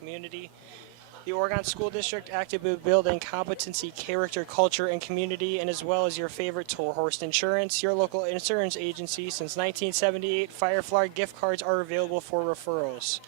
community. The Oregon School District actively building competency, character, culture, and community, and as well as your favorite Torhorst Insurance, your local insurance agency. Since 1978, Firefly gift cards are available for referrals.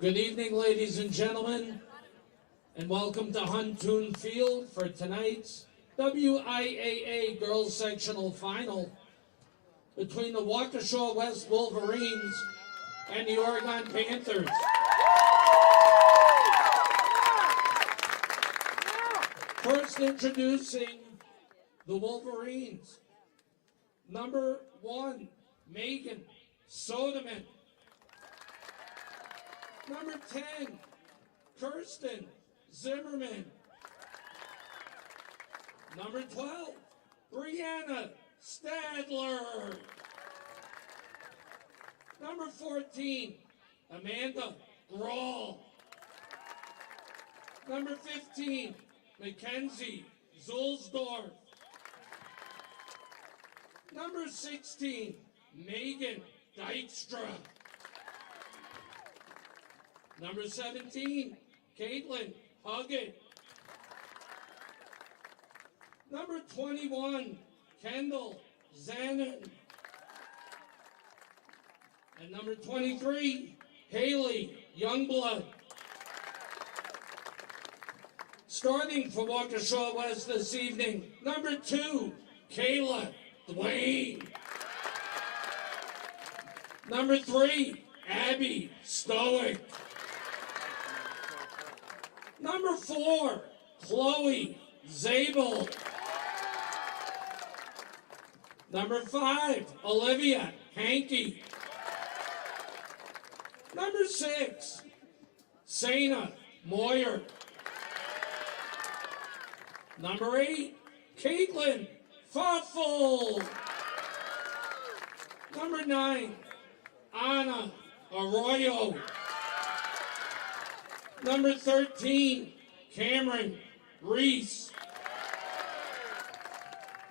Good evening, ladies and gentlemen, and welcome to Huntoon Field for tonight's WIAA Girls Sectional Final between the Waukesha West Wolverines and the Oregon Panthers. First introducing the Wolverines. Number 1, Megan Soderman. Number 10, Kirsten Zimmerman. Number 12, Brianna Stadler. Number 14, Amanda Grawl. Number 15, Mackenzie Zulsdorf. Number 16, Megan Dykstra. Number 17, Caitlin Huggett. Number 21, Kendall Zanin. And number 23, Haley Youngblood. Starting for Waukesha West this evening, number 2, Kayla Dwayne. Number 3, Abby Stoic. 4, Chloe Zabel. Number 5, Olivia Hankey. Number 6, Sana Moyer. Number 8, Caitlin Foffel. Number 9, Anna Arroyo. Number 13, Cameron Reese.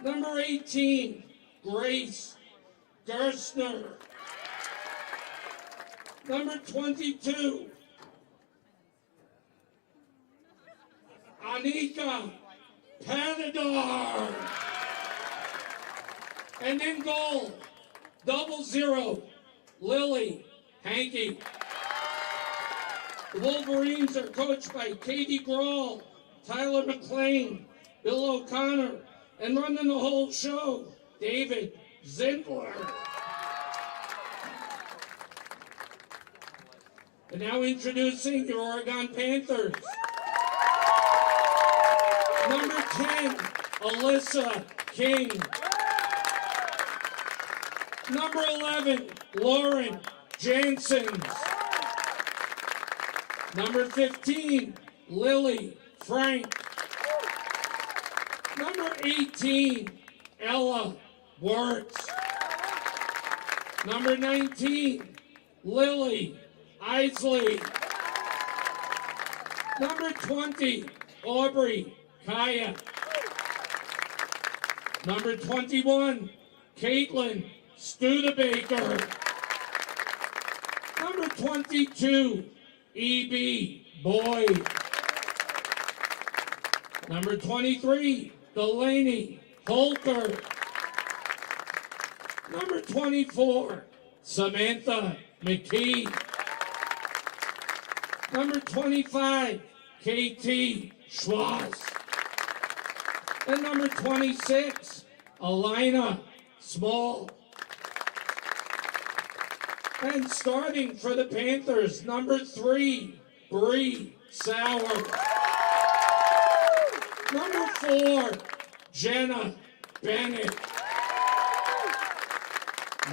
Number 18, Grace Gerstner. Number 22, Anika Panadar. And in goal, 00, Lily Hankey. The Wolverines are coached by Katie Grawl, Tyler McLean, Bill O'Connor, and running the whole show, David Zindler. And now introducing your Oregon Panthers. Number 10, Alyssa King. Number 11, Lauren Jansen. Number 15, Lily Frank. Number 18, Ella Wertz. Number 19, Lily Isley. Number 20, Aubrey Kaya. Number 21, Caitlin Studebaker. Number 22, E.B. Boyd. Number 23, Delaney Holker. Number 24, Samantha McKee. Number 25, K.T. Schwartz. And number 26, Alina Small. And starting for the Panthers, number 3, Bree Sauer. Number 4, Jenna Bennett.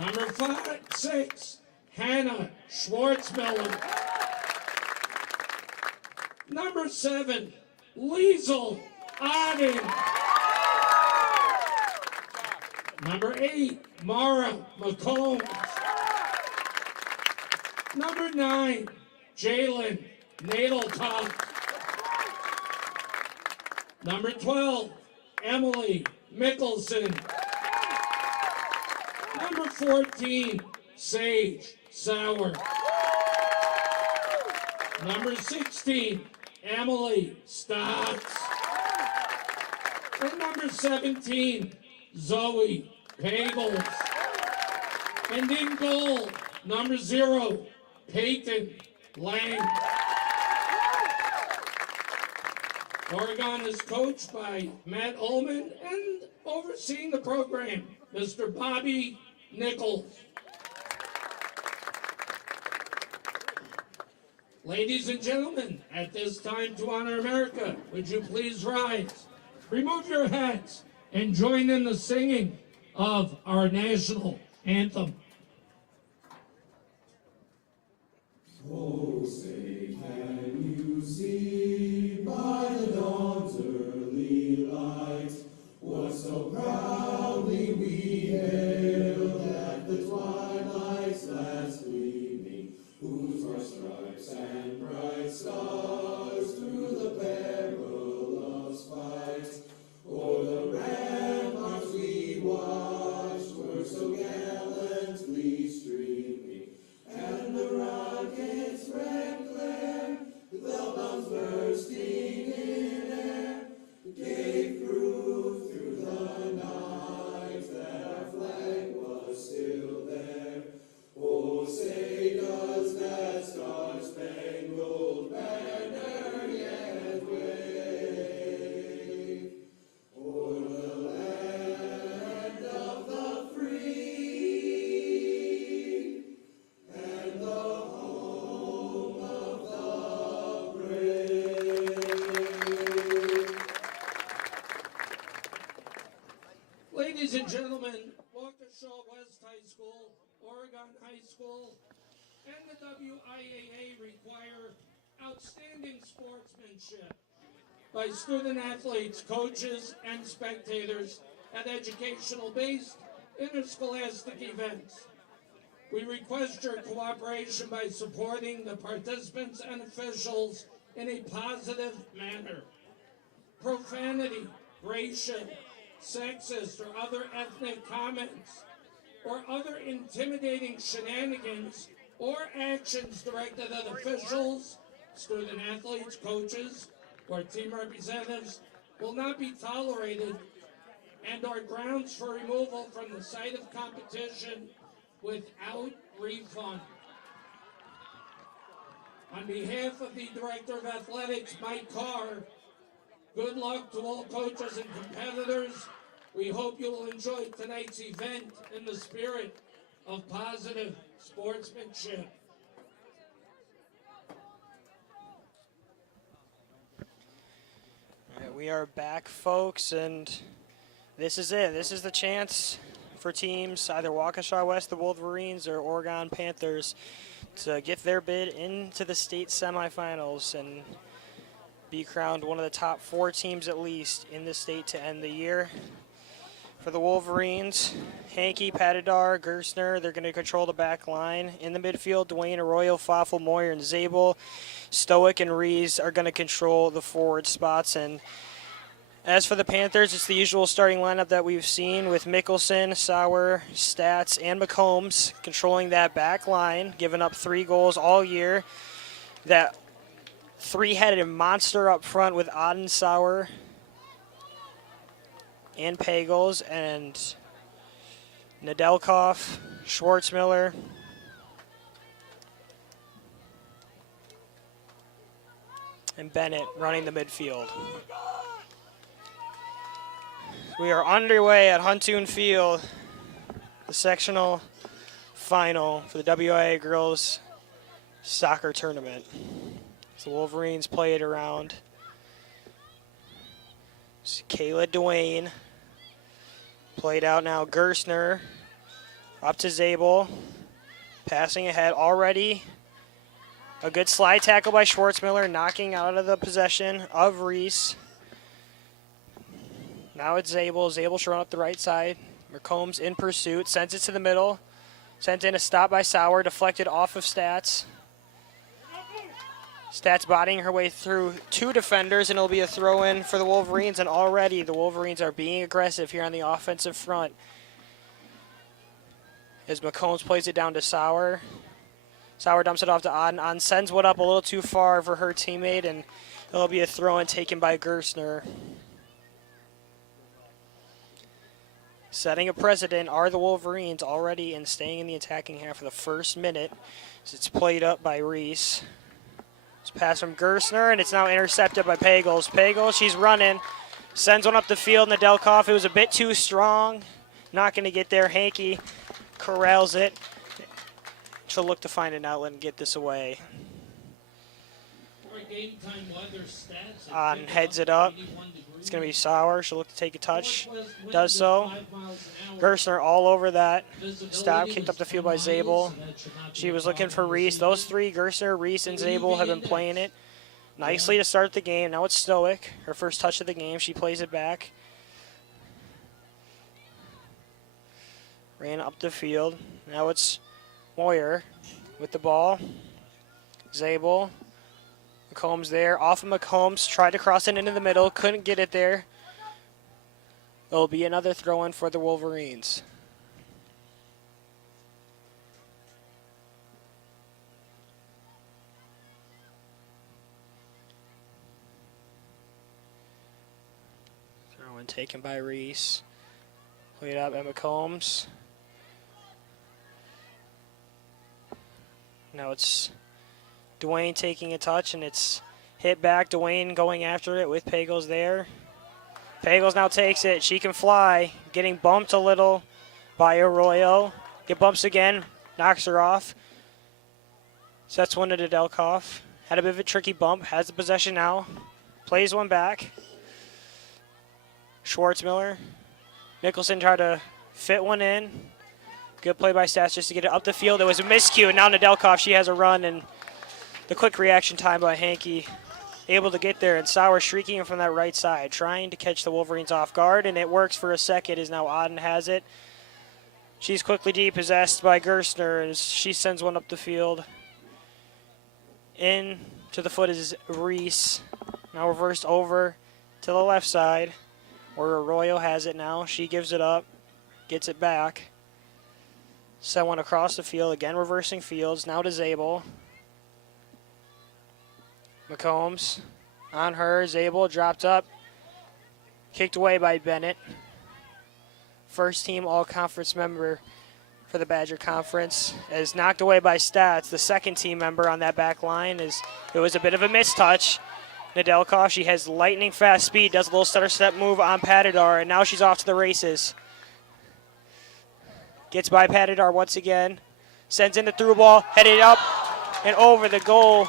Number 6, Hannah Schwartzmiller. Number 7, Liesel Aden. Number 8, Mara McCombs. Number 9, Jalen Nadeltoft. Number 12, Emily Mickelson. Number 14, Sage Sauer. Number 16, Emily Stotts. And number 17, Zoe Pagels. And in goal, number 0, Peyton Lang. Oregon is coached by Matt Ullman and overseeing the program, Mr. Bobby Nichols. Ladies and gentlemen, at this time to honor America, would you please rise, remove your hats, and join in the singing of our national anthem. Oh, say, can you see by the dawn's early light what so proudly we hailed at the twilight's last gleaming, whose our stripes and bright stars through the perilous fight o'er the ramparts we watched were so gallantly streaming, and the rockets and gentlemen, Waukesha West High School, Oregon High School, and the WIAA require outstanding sportsmanship by student athletes, coaches, and spectators at educational-based interscholastic events. We request your cooperation by supporting the participants and officials in a positive manner. Profanity, racial, sexist, or other ethnic comments, or other intimidating shenanigans or actions directed at officials, student athletes, coaches, or team representatives will not be tolerated and are grounds for removal from the site of competition without refund. On behalf of the Director of Athletics, Mike Carr, good luck to all coaches and competitors. We hope you will enjoy tonight's event in the spirit of positive sportsmanship. All right, we are back, folks, and this is it. This is the chance for teams, either Waukesha West, the Wolverines, or Oregon Panthers, to get their bid into the state semifinals and be crowned one of the top 4 teams at least in the state to end the year. For the Wolverines, Hankey, Patadar, Gerstner, they're going to control the back line. In the midfield, Dwayne, Arroyo, Foffel, Moyer, and Zabel. Stoic and Rees are going to control the forward spots. And as for the Panthers, it's the usual starting lineup that we've seen with Mickelson, Sauer, Stats, and McCombs controlling that back line, giving up 3 goals all year. That 3-headed monster up front with Auden, Sauer, and Pagels, and Nedelkoff, Schwartzmiller, and Bennett running the midfield. We are underway at Huntoon Field, the sectional final for the WIA Girls Soccer Tournament. The Wolverines play it around. It's Kayla Dwayne. Played out now. Gerstner up to Zabel. Passing ahead already. A good slide tackle by Schwartzmiller, knocking out of the possession of Reese. Now it's Zabel. Zabel should run up the right side. McCombs in pursuit. Sends it to the middle. Sent in a stop by Sauer. Deflected off of Stats. Stats bodying her way through 2 defenders, and it'll be a throw-in for the Wolverines. And already the Wolverines are being aggressive here on the offensive front. As McCombs plays it down to Sauer. Sauer dumps it off to Auden. Auden sends one up a little too far for her teammate, and it'll be a throw-in taken by Gerstner. Setting a precedent are the Wolverines already and staying in the attacking half for the first minute as it's played up by Reese. It's pass from Gerstner, and it's now intercepted by Pagels. Pagels, she's running, sends one up the field. Nedelkoff, it was a bit too strong. Not going to get there. Hankey corrals it. She'll look to find an outlet and get this away. On heads it up. It's going to be Sauer. She'll look to take a touch. Does so. Gerstner all over that. Stop kicked up the field by Zabel. She was looking for Reese. Those 3, Gerstner, Reese, and Zabel, have been playing it nicely to start the game. Now it's Stoic. Her first touch of the game. She plays it back. Ran up the field. Now it's Moyer with the ball. Zabel. McCombs there. Off of McCombs. Tried to cross it into the middle. Couldn't get it there. There'll be another throw-in for the Wolverines. Throw-in taken by Reese. Played up at McCombs. Now it's Dwayne taking a touch, and it's hit back. Dwayne going after it with Pagels there. Pagels now takes it. She can fly. Getting bumped a little by Arroyo. Get bumps again. Knocks her off. Sets one to Nedelkoff. Had a bit of a tricky bump. Has the possession now. Plays one back. Schwartzmiller. Mickelson tried to fit one in. Good play by Stats just to get it up the field. It was a miscue, and now Nedelkoff, she has a run, and the quick reaction time by Hankey able to get there, and Sauer shrieking from that right side, trying to catch the Wolverines off guard, and it works for a second as now Auden has it. She's quickly depossessed by Gerstner as she sends one up the field. In to the foot is Reese. Now reversed over to the left side where Arroyo has it now. She gives it up, gets it back. Sent one across the field, again reversing fields, now to Zabel. McCombs on her, Zabel dropped up, kicked away by Bennett. First team all-conference member for the Badger Conference is knocked away by Stats. The second team member on that back line it was a bit of a mistouch. Nedelkoff, she has lightning fast speed, does a little stutter step move on Patidar, and now she's off to the races. Gets by Patidar once again, sends in the through ball, headed up and over the goal.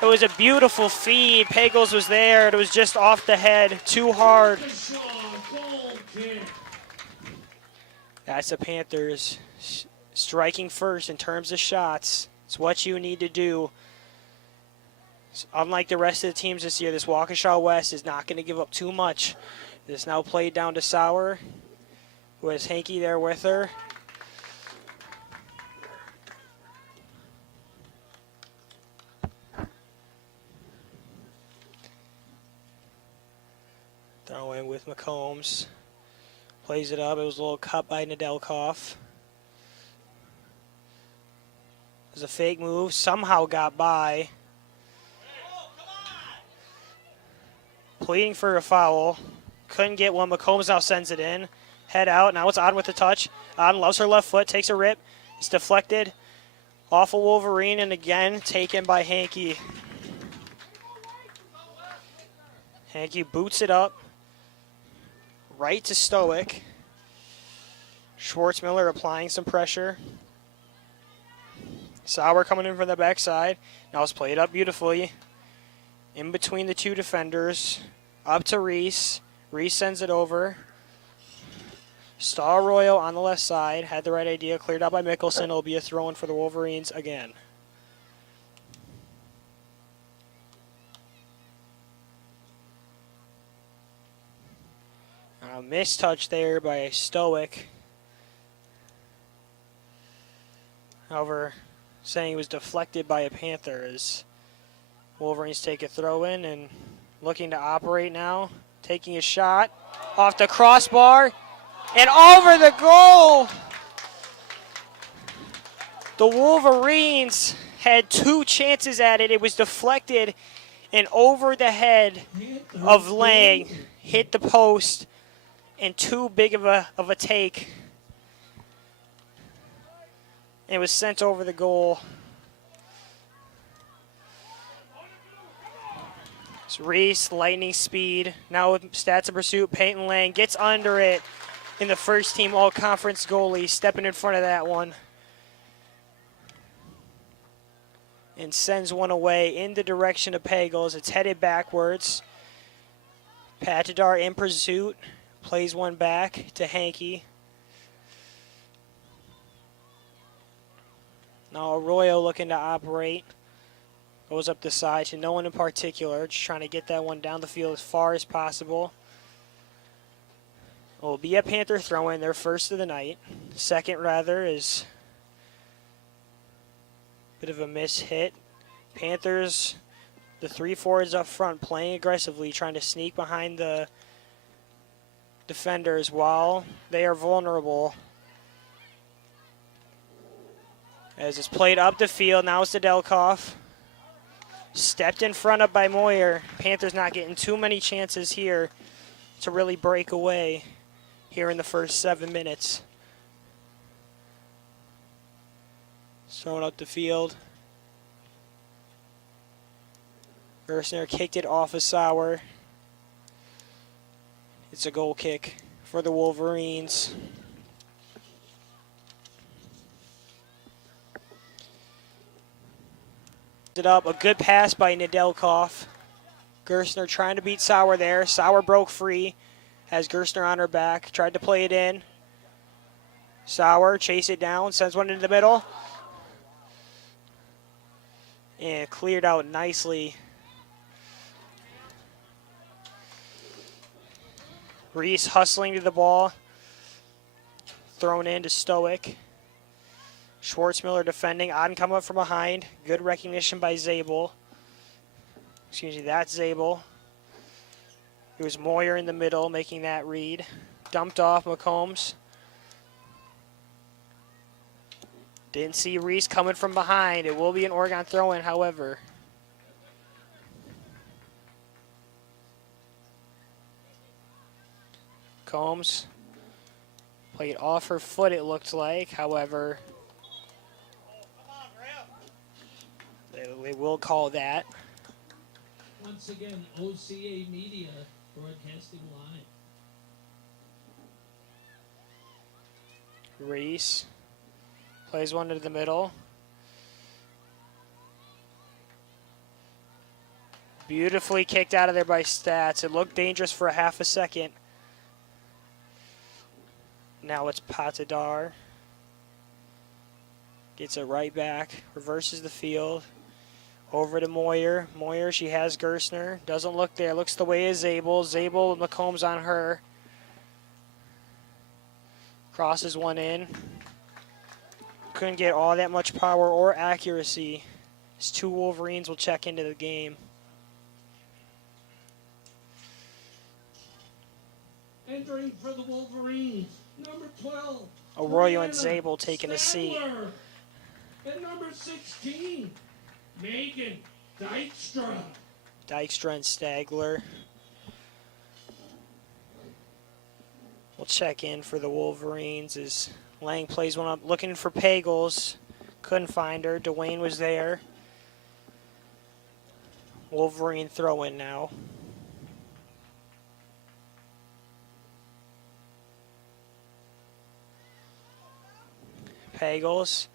It was a beautiful feed. Pagels was there. It was just off the head, too hard. That's the Panthers striking first in terms of shots. It's what you need to do. Unlike the rest of the teams this year, this Waukesha West is not going to give up too much. It's now played down to Sauer, who has Hankey there with her. Throw in with McCombs. Plays it up. It was a little cut by Nedelkoff. It was a fake move. Somehow got by. Pleading for a foul. Couldn't get one. McCombs now sends it in. Head out. Now it's Auden with the touch. Auden loves her left foot. Takes a rip. It's deflected. Off of Wolverine. And again taken by Hankey. Hankey boots it up. Right to Stoic. Schwartzmiller applying some pressure. Sauer coming in from the backside. Now it's played up beautifully. In between the two defenders. Up to Reese. Reese sends it over. Star Arroyo on the left side. Had the right idea. Cleared out by Mickelson. It'll be a throw-in for the Wolverines again. A missed touch there by Stoic. However, saying it was deflected by a Panther as Wolverines take a throw in and looking to operate now. Taking a shot off the crossbar and over the goal. The Wolverines had two chances at it. It was deflected and over the head of Lang. Hit the post. And too big of a take. It was sent over the goal. It's Reese, lightning speed. Now with stats in pursuit, Peyton Lang gets under it in the first team all-conference goalie, stepping in front of that one. And sends one away in the direction of Pagels. It's headed backwards. Patidar in pursuit. Plays one back to Hankey. Now Arroyo looking to operate. Goes up the side to no one in particular. Just trying to get that one down the field as far as possible. It will be a Panther throw-in, their first of the night. Second, rather, is a bit of a miss hit. Panthers, the three forwards up front, playing aggressively, trying to sneak behind the defenders while they are vulnerable. As it's played up the field, now it's Nedelkoff. Stepped in front of by Moyer. Panthers not getting too many chances here to really break away here in the first 7 minutes. Thrown up the field. Gerstner kicked it off of Sauer. It's a goal kick for the Wolverines. It up, a good pass by Nedelkoff. Gerstner trying to beat Sauer there. Sauer broke free. Has Gerstner on her back. Tried to play it in. Sauer, chase it down, sends one into the middle. And cleared out nicely. Reese hustling to the ball. Thrown into Stoic. Schwartzmiller defending. Odd come up from behind. Good recognition by Zabel. Excuse me, that's Zabel. It was Moyer in the middle making that read. Dumped off McCombs. Didn't see Reese coming from behind. It will be an Oregon throw-in, however. Combs played off her foot, it looked like. However, they will call that. Once again, OCA Media broadcasting live. Reese plays one to the middle. Beautifully kicked out of there by Stats. It looked dangerous for a half a second. Now it's Patadar. Gets it right back. Reverses the field. Over to Moyer. Moyer, she has Gerstner. Doesn't look there. Looks the way is Zabel. Zabel with McCombs on her. Crosses one in. Couldn't get all that much power or accuracy. These two Wolverines will check into the game. Entering for the Wolverines, number 12. Arroyo and Brianna Zabel taking a seat. Stadler. And number 16, Megan Dykstra. Dykstra and Stagler. We'll check in for the Wolverines as Lang plays one up, looking for Pagels. Couldn't find her. Dwayne was there. Wolverine throw in now. Pagels.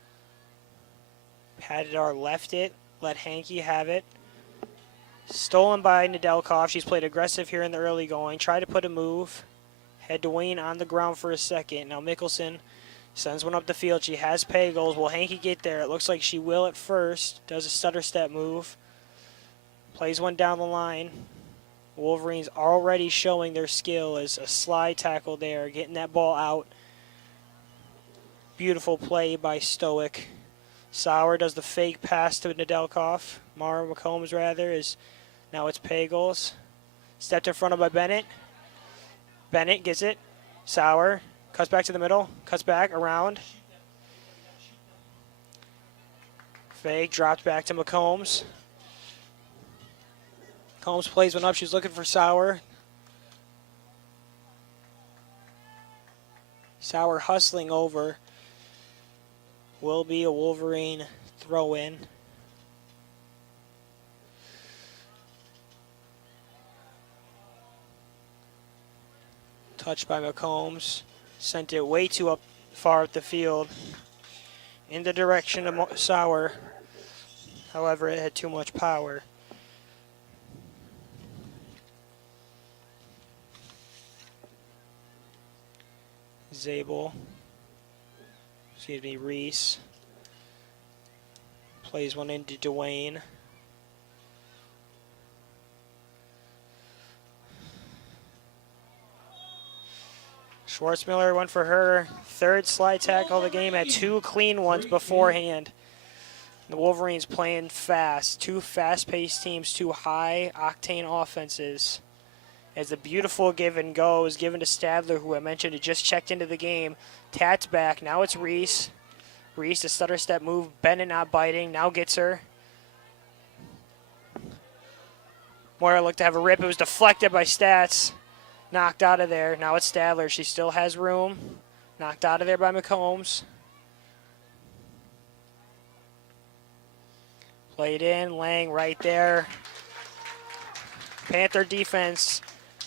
Padidar left it. Let Hankey have it. Stolen by Nedelkov. She's played aggressive here in the early going. Tried to put a move. Had Dwayne on the ground for a second. Now Mickelson sends one up the field. She has Pagels. Will Hankey get there? It looks like she will at first. Does a stutter step move. Plays one down the line. Wolverines already showing their skill as a slide tackle there. Getting that ball out. Beautiful play by Stoic. Sauer does the fake pass to Nedelkov. Mara McCombs, rather, is now it's Pagels. Stepped in front of by Bennett. Bennett gets it. Sauer cuts back to the middle. Cuts back around. Fake dropped back to McCombs. Combs plays one up. She's looking for Sauer. Sauer hustling over. Will be a Wolverine throw-in. Touched by McCombs. Sent it way too far up the field. In the direction of Sauer. However, it had too much power. Zabel. Excuse me, Reese. Plays one into Dwayne. Schwartzmiller went for her third slide tackle of the game, had two clean ones beforehand. The Wolverines playing fast. Two fast-paced teams, two high-octane offenses. As the beautiful give and go is given to Stadler, who I mentioned had just checked into the game. Tat's back. Now it's Reese. Reese, a stutter step move. Bennett not biting. Now gets her. Moira looked to have a rip. It was deflected by Stats. Knocked out of there. Now it's Stadler. She still has room. Knocked out of there by McCombs. Played in. Lang right there. Panther defense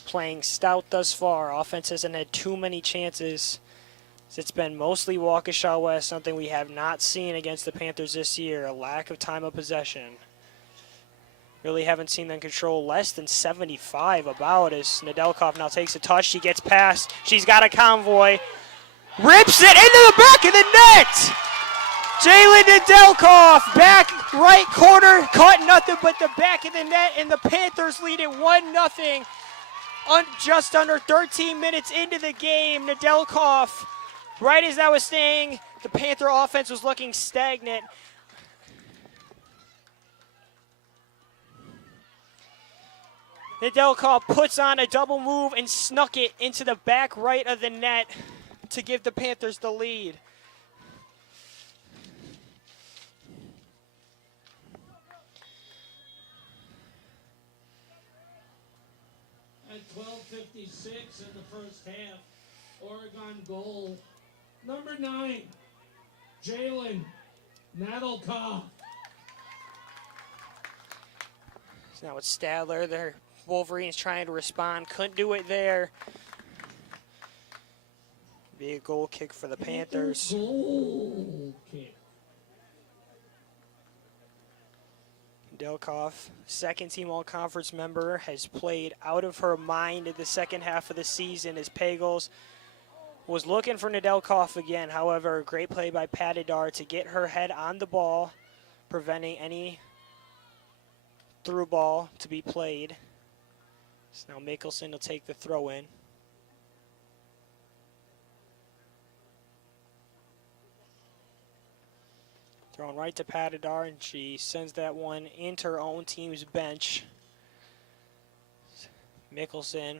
playing stout thus far. Offense hasn't had too many chances. It's been mostly Waukesha West, something we have not seen against the Panthers this year, a lack of time of possession. Really haven't seen them control less than 75 about as Nedelkoff now takes a touch. She gets past. She's got a convoy. Rips it into the back of the net. Jalen Nedelkoff, back right corner, caught nothing but the back of the net, and the Panthers lead it 1-0. Just under 13 minutes into the game, Nedelkoff, right as I was saying, the Panther offense was looking stagnant. Nedelkoff puts on a double move and snuck it into the back right of the net to give the Panthers the lead. At 12:56 in the first half, Oregon goal number 9, Jalen Nedelkoff. So now it's Stadler. Their Wolverines trying to respond. Couldn't do it there. Be a goal kick for the Panthers. Goal kick. Nedelkoff, second team all-conference member, has played out of her mind in the second half of the season as Pagels was looking for Nedelkoff again. However, great play by Patidar to get her head on the ball, preventing any through ball to be played. So now Mickelson will take the throw in. Thrown right to Patidar, and she sends that one into her own team's bench. Mickelson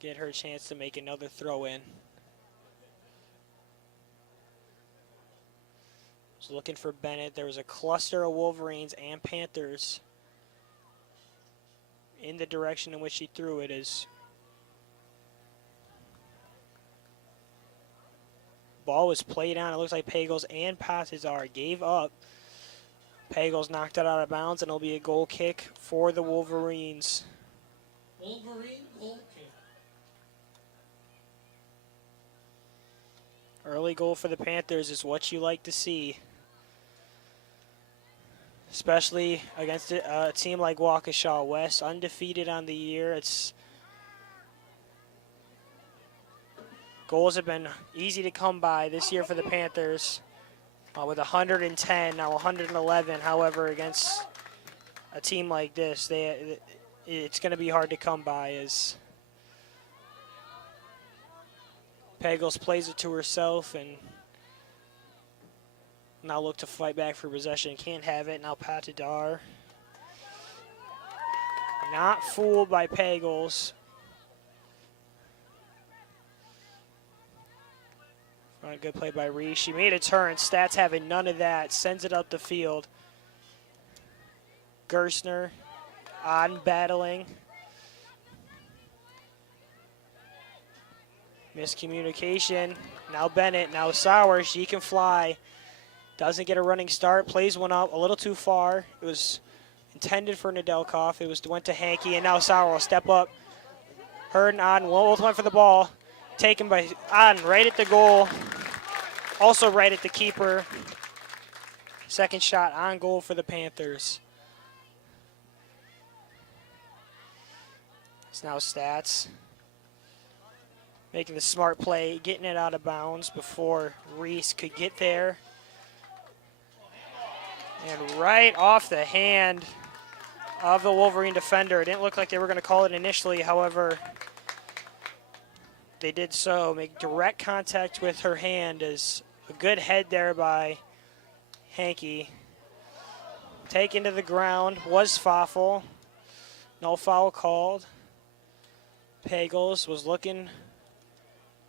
get her chance to make another throw in. Was looking for Bennett. There was a cluster of Wolverines and Panthers in the direction in which she threw it. As ball was played on, it looks like Pagels and Patizar gave up. Pagels knocked it out of bounds, and it'll be a goal kick for the Wolverines. Wolverine goal kick. Early goal for the Panthers is what you like to see, especially against a team like Waukesha West, undefeated on the year. Goals have been easy to come by this year for the Panthers, with 110, now 111. However, against a team like this, it's going to be hard to come by as Pagels plays it to herself and now look to fight back for possession. Can't have it. Now Patidar. Not fooled by Pagels. Good play by Reese. She made a turn. Stats having none of that. Sends it up the field. Gerstner on battling. Miscommunication. Now Bennett. Now Sauer. She can fly. Doesn't get a running start. Plays one up a little too far. It was intended for Nedelkoff. Went to Hankey, and now Sauer will step up. Hurd and Oden both went for the ball. Taken by Oden right at the goal. Also right at the keeper. Second shot on goal for the Panthers. It's now Stats making the smart play, getting it out of bounds before Reese could get there. And right off the hand of the Wolverine defender. It didn't look like they were going to call it initially. However, they did so. Make direct contact with her hand as a good head there by Hankey. Taken to the ground was Foffel. No foul called. Pagels was looking,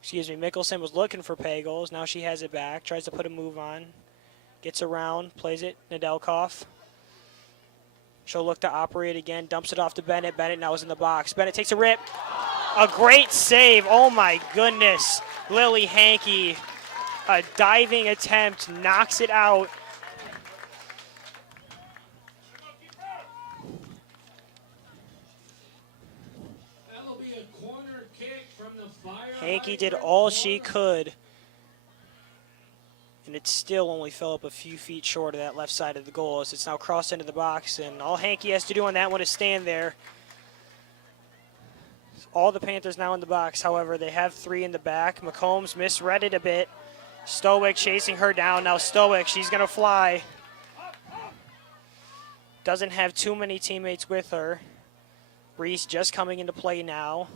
Mickelson was looking for Pagels. Now she has it back. Tries to put a move on. Gets around, plays it, Nedelkoff. She'll look to operate again, dumps it off to Bennett. Bennett now is in the box. Bennett takes a rip. A great save. Oh my goodness. Lily Hankey, a diving attempt, knocks it out. That'll be a corner kick from the Fire. Hankey did all she could. And and it still only fell up a few feet short of that left side of the goal as it's now crossed into the box, and all Hankey has to do on that one is stand there. All the Panthers now in the box, however, they have 3 in the back. McCombs misread it a bit. Stoic chasing her down. Now Stoic, she's going to fly. Doesn't have too many teammates with her. Reese just coming into play now.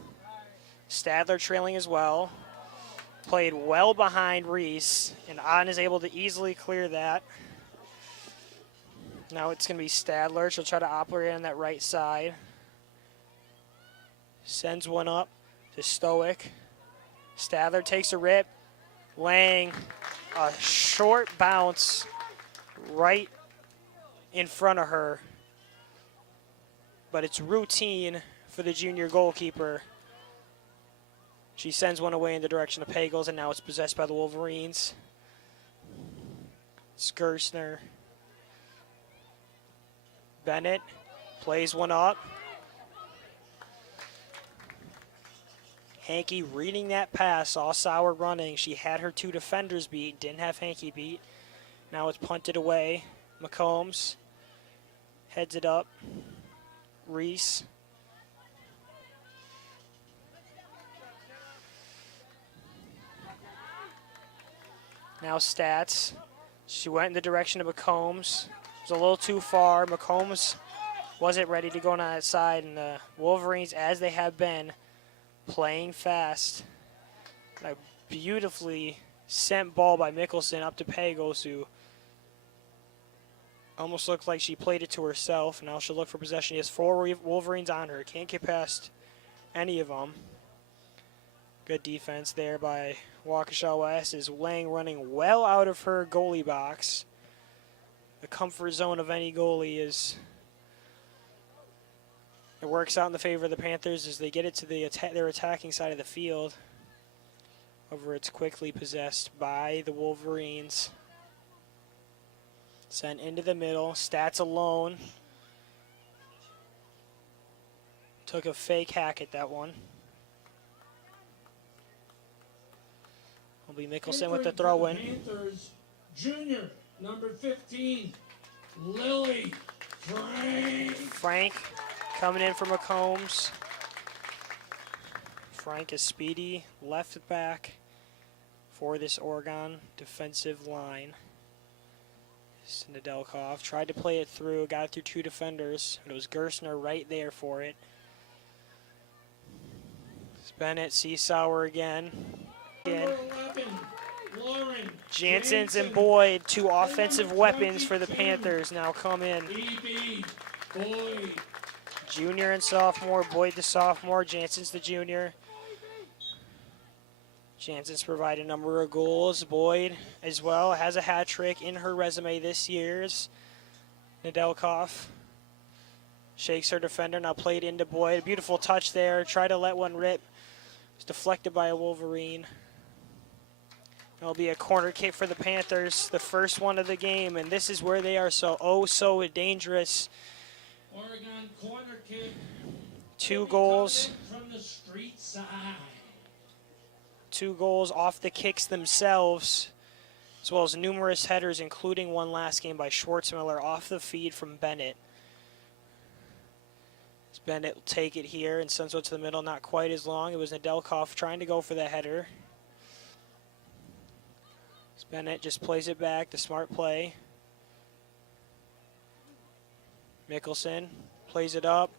Stadler trailing as well. Played well behind Reese, and Ahn is able to easily clear that. Now it's going to be Stadler. She'll try to operate on that right side. Sends one up to Stoic. Stadler takes a rip. Lang, a short bounce right in front of her. But it's routine for the junior goalkeeper. She sends one away in the direction of Pagels, and now it's possessed by the Wolverines. Skirsner. Bennett plays one up. Hankey reading that pass, saw Sauer running. She had her 2 defenders beat, didn't have Hankey beat. Now it's punted away. McCombs heads it up. Reese. Now Stats. She went in the direction of McCombs. It was a little too far. McCombs wasn't ready to go on that side, and the Wolverines, as they have been, playing fast. A beautifully sent ball by Mickelson up to Pagos, who almost looked like she played it to herself. Now she'll look for possession. She has 4 Wolverines on her. Can't get past any of them. Good defense there by Waukesha West, is Lang running well out of her goalie box. The comfort zone of any goalie is, it works out in the favor of the Panthers as they get it to their attacking side of the field. However, it's quickly possessed by the Wolverines. Sent into the middle. Stats alone. Took a fake hack at that one. Will be Mickelson with the throw-in. Panthers junior, number 15, Lily Frank coming in for McCombs. Frank is speedy left back for this Oregon defensive line. Nedeljkov tried to play it through, got it through 2 defenders, but it was Gersner right there for it. It's Bennett, Seasauer again. Jansen's and Boyd, 2 offensive weapons for the Panthers, now come in. Junior and sophomore, Boyd the sophomore, Jansen's the junior. Jansen's provided a number of goals. Boyd as well has a hat trick in her resume this year's. Nedeljkov shakes her defender, now played into Boyd. Beautiful touch there, tried to let one rip. It's deflected by a Wolverine. It'll be a corner kick for the Panthers, the first one of the game, and this is where they are so dangerous. Oregon corner kick. 2 goals. From the street side. 2 goals off the kicks themselves, as well as numerous headers, including one last game by Schwartzmiller off the feed from Bennett. As Bennett will take it here and sends it to the middle, not quite as long. It was Nedeljkov trying to go for the header. As Bennett just plays it back, the smart play. Mickelson plays it up.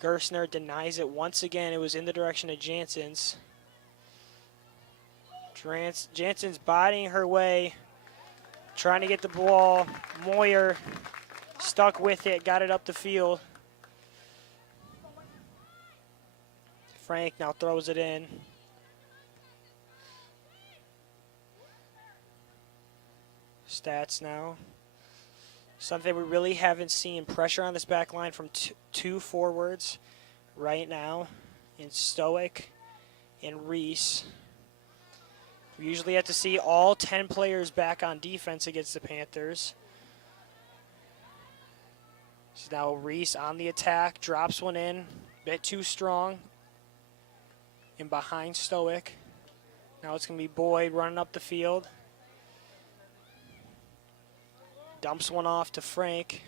Gersner denies it once again. It was in the direction of Jansen's. Jansen's bodying her way, trying to get the ball. Moyer stuck with it, got it up the field. Frank now throws it in. Stats now. Something we really haven't seen. Pressure on this back line from 2 forwards right now in Stoic and Reese. We usually have to see all 10 players back on defense against the Panthers. So now Reese on the attack, drops one in, bit too strong. And behind Stoic. Now it's going to be Boyd running up the field. Dumps one off to Frank.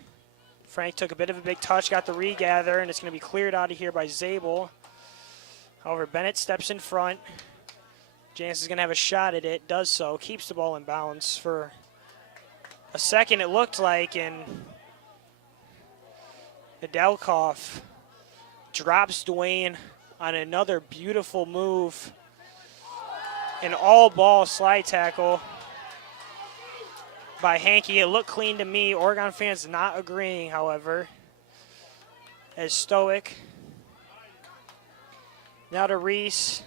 Frank took a bit of a big touch, got the regather, and it's going to be cleared out of here by Zabel. However, Bennett steps in front. Jansen is going to have a shot at it, does so, keeps the ball in bounds for a second, it looked like, and Nedelkoff drops Dwayne on another beautiful move. An all-ball slide tackle by Hankey. It looked clean to me. Oregon fans not agreeing, however. As Stoic. Now to Reese.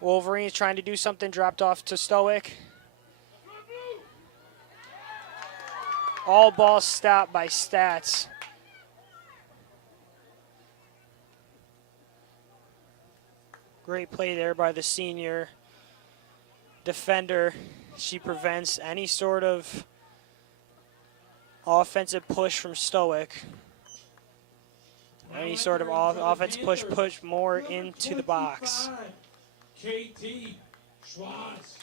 Wolverines trying to do something, dropped off to Stoic. All ball stop by Stats. Great play there by the senior defender. She prevents any sort of offensive push from Stoic. Any sort of offensive push more into the box. KT Schwartz.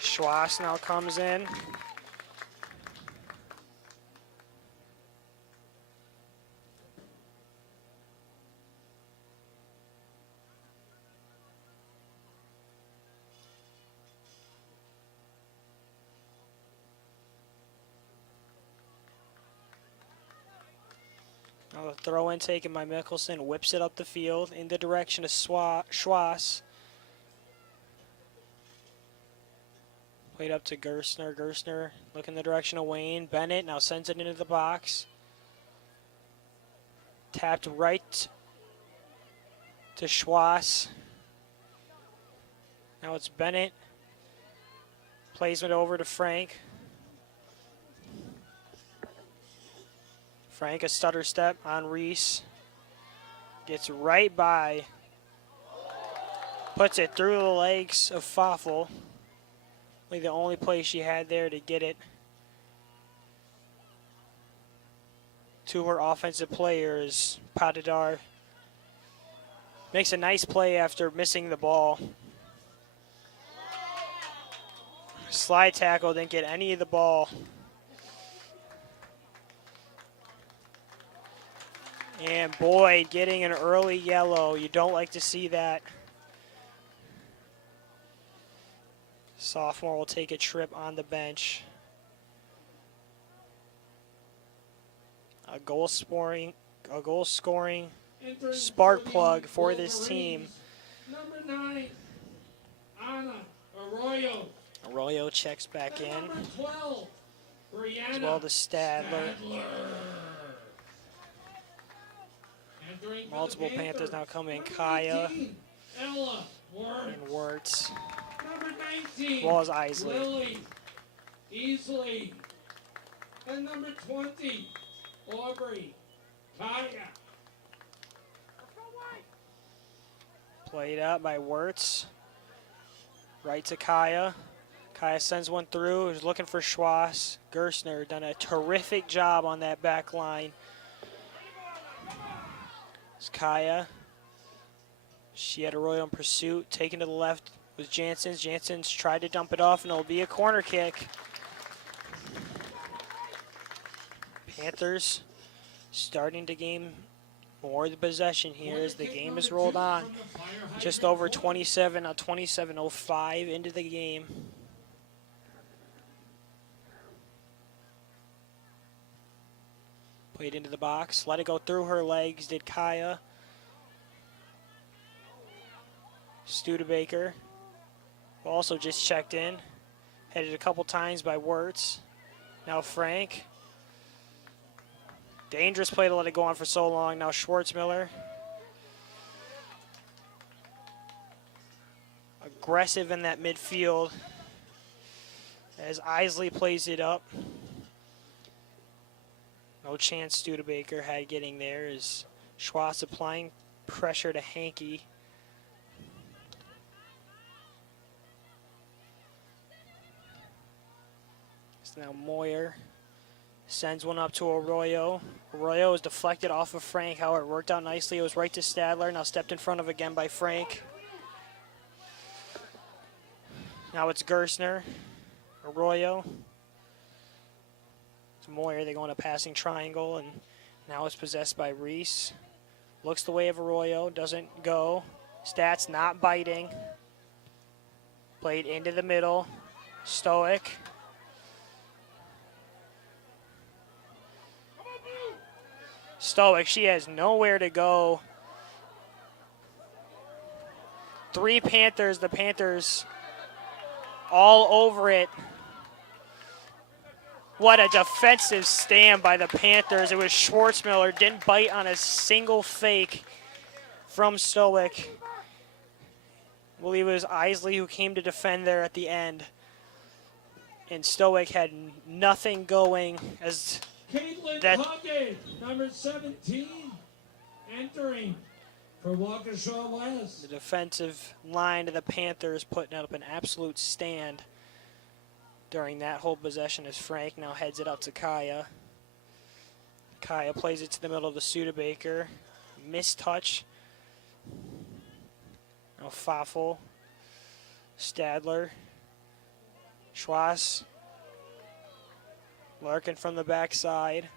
Schwartz now comes in. A throw in taken by Mickelson, whips it up the field in the direction of Schwass. Played up to Gerstner. Gerstner looking the direction of Wayne. Bennett now sends it into the box. Tapped right to Schwass. Now it's Bennett. Plays it over to Frank. Frank, a stutter step on Reese. Gets right by. Puts it through the legs of Foffel. Really the only place she had there to get it to her offensive players. Patadar makes a nice play after missing the ball. Slide tackle, didn't get any of the ball. And Boyd getting an early yellow. You don't like to see that. Sophomore will take a trip on the bench. A goal scoring spark plug for this team. Number 9, Anna Arroyo. Arroyo checks back in. Number 12, Brianna As well as Stadler. Multiple Panthers now coming. Kaya Ella and Wirtz. Number 19, As well as Isley. Lily Easley. And number 20, Aubrey Kaya. Played out by Wirtz. Right to Kaya. Kaya sends one through. He's looking for Schwass. Gerstner done a terrific job on that back line. It's Kaya. She had Arroyo in pursuit. Taken to the left was Jansen's. Jansen's tried to dump it off, and it'll be a corner kick. Panthers starting to gain more of the possession here as the game is rolled on. Just over 27, 27:05 into the game. Played into the box. Let it go through her legs, did Kaya. Studebaker also just checked in. Headed a couple times by Wirtz. Now Frank. Dangerous play to let it go on for so long. Now Schwartzmiller. Aggressive in that midfield as Isley plays it up. No chance Studebaker had getting there as Schwartz applying pressure to Hankey. So now Moyer sends one up to Arroyo. Arroyo is deflected off of Frank. However, it worked out nicely. It was right to Stadler. Now stepped in front of again by Frank. Now it's Gerstner. Arroyo. Moyer. They go in a passing triangle, and now it's possessed by Reese. Looks the way of Arroyo, doesn't go. Stats not biting. Played into the middle. Stoic. Stoic, she has nowhere to go. 3 Panthers, the Panthers all over it. What a defensive stand by the Panthers. It was Schwartzmiller, didn't bite on a single fake from Stoic. I believe it was Isley who came to defend there at the end. And Stoic had nothing going as Caitlin that. Huggett, number 17, entering for Waukesha West. The defensive line of the Panthers putting up an absolute stand during that whole possession as Frank now heads it out to Kaya. Kaya plays it to the middle of the Studebaker. Missed touch. Now Fafel, Stadler, Schwass, Larkin from the backside.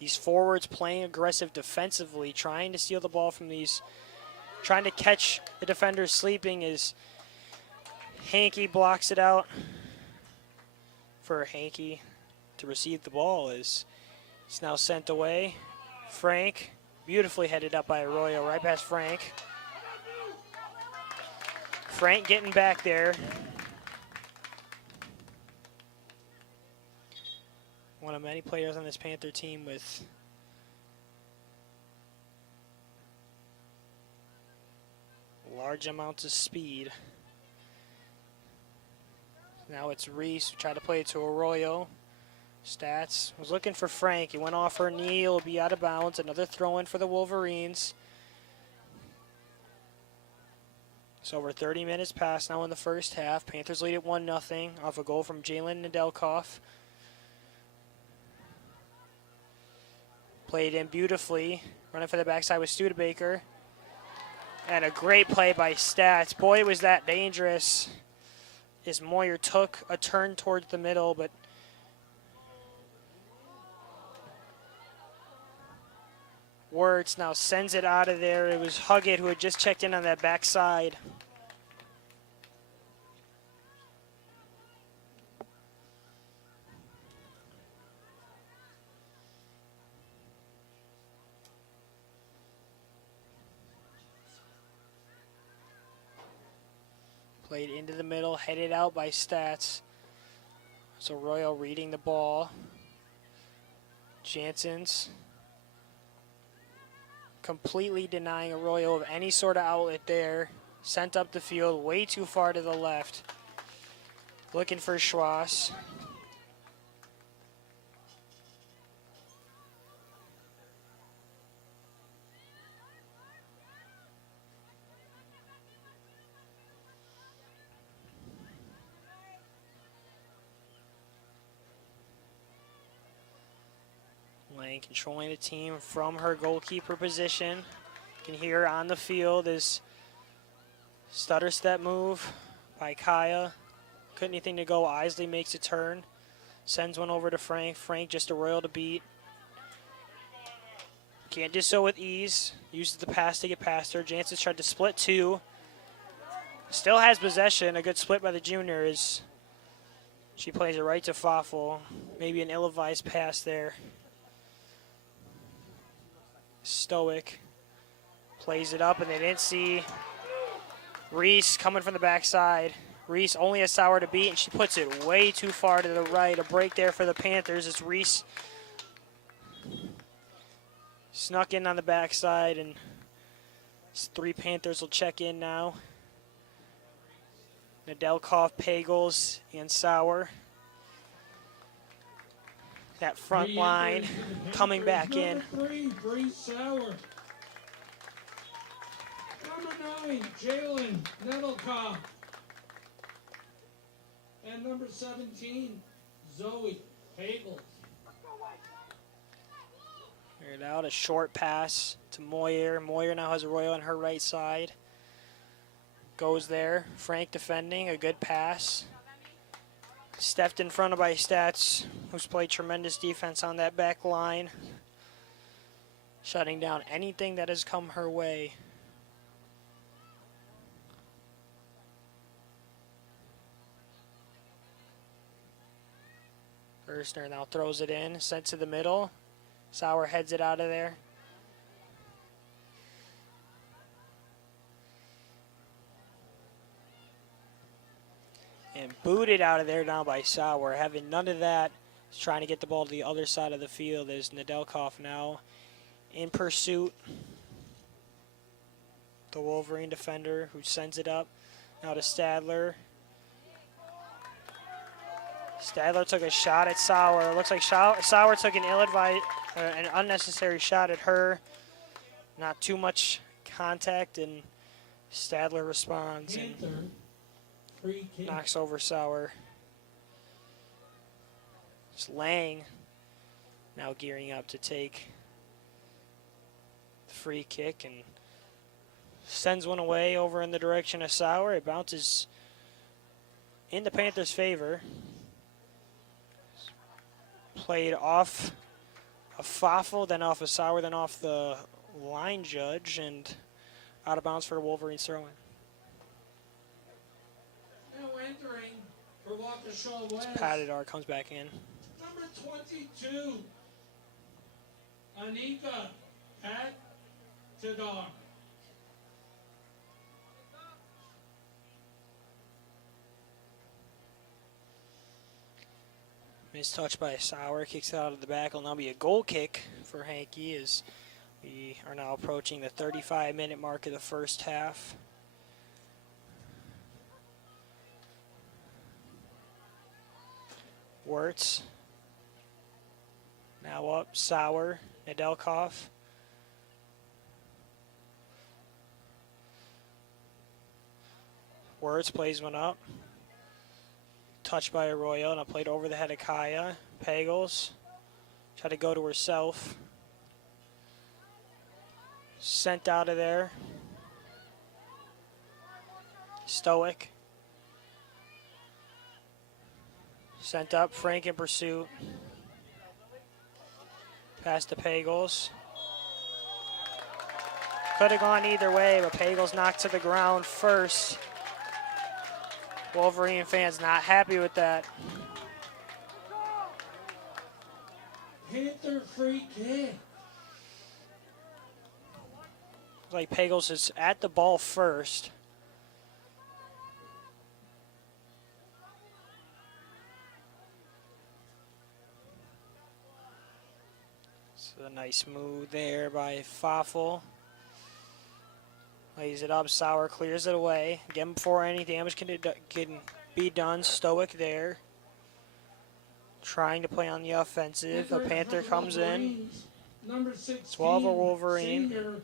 These forwards playing aggressive defensively, trying to steal the ball from these, trying to catch the defenders sleeping as Hankey blocks it out for Hankey to receive the ball as it's now sent away. Frank, beautifully headed up by Arroyo, right past Frank. Frank getting back there. One of many players on this Panther team with large amounts of speed. Now it's Reese who tried to play it to Arroyo. Stats was looking for Frank. He went off her knee. It'll be out of bounds. Another throw in for the Wolverines. It's over 30 minutes past now in the first half. Panthers lead at 1-0 off a goal from Jalen Nedelkoff. Played in beautifully. Running for the backside with Studebaker. And a great play by Stats. Boy, was that dangerous. As Moyer took a turn towards the middle, but Wirtz now sends it out of there. It was Huggett who had just checked in on that backside. Played into the middle, headed out by Stats. So Royal reading the ball. Jansen's completely denying Arroyo of any sort of outlet there. Sent up the field, way too far to the left. Looking for Schwass. Lane controlling the team from her goalkeeper position. You can hear on the field is stutter step move by Kaya. Couldn't anything to go. Isley makes a turn. Sends one over to Frank. Frank just a Royal to beat. Can't do so with ease. Uses the pass to get past her. Jansen tried to split 2. Still has possession. A good split by the juniors. She plays it right to Fafel. Maybe an ill-advised pass there. Stoic plays it up, and they didn't see Reese coming from the backside. Reese only has Sauer to beat, and she puts it way too far to the right. A break there for the Panthers as Reese snuck in on the backside, and 3 Panthers will check in now. Nedelkoff, Pagels, and Sauer. That front line coming back in. Number 3, Bree Sauer. Number 9, Jalen Nedelkoff. And number 17, Zoe Pagels. Cleared out, a short pass to Moyer. Moyer now has a Royal on her right side. Goes there, Frank defending, a good pass. Stepped in front of by Stats, who's played tremendous defense on that back line, shutting down anything that has come her way. Gerstner now throws it in, sent to the middle. Sauer heads it out of there. And booted out of there now by Sauer. Having none of that, he's trying to get the ball to the other side of the field as Nedelkov now in pursuit. The Wolverine defender who sends it up now to Stadler. Stadler took a shot at Sauer. It looks like Sauer took an an unnecessary shot at her. Not too much contact, and Stadler responds and knocks over Sauer. It's Lang now gearing up to take the free kick and sends one away over in the direction of Sauer. It bounces in the Panthers' favor. Played off a Foffel, then off a Sauer, then off the line judge, and out of bounds for the Wolverines throw-in. Now entering for Waukesha West. Patadar comes back in. Number 22, Anika Patadar. Mistouched by Sauer, kicks it out of the back. Will now be a goal kick for Hankey as we are now approaching the 35-minute mark of the first half. Wirtz now up, Sauer, Nedelkov. Wirtz plays one up. Touched by Arroyo, and I played over the head of Kaya. Pagels tried to go to herself. Sent out of there. Stoic. Sent up, Frank in pursuit. Pass to Pagels. Could have gone either way, but Pagels knocked to the ground first. Wolverine fans not happy with that. Panther free kick. Like Pagels is at the ball first. So a nice move there by Foffel. Lays it up, Sauer clears it away. Again, before any damage can be done, Stoic there. Trying to play on the offensive. The Panther comes in. Number 16, 12 a Wolverine. Senior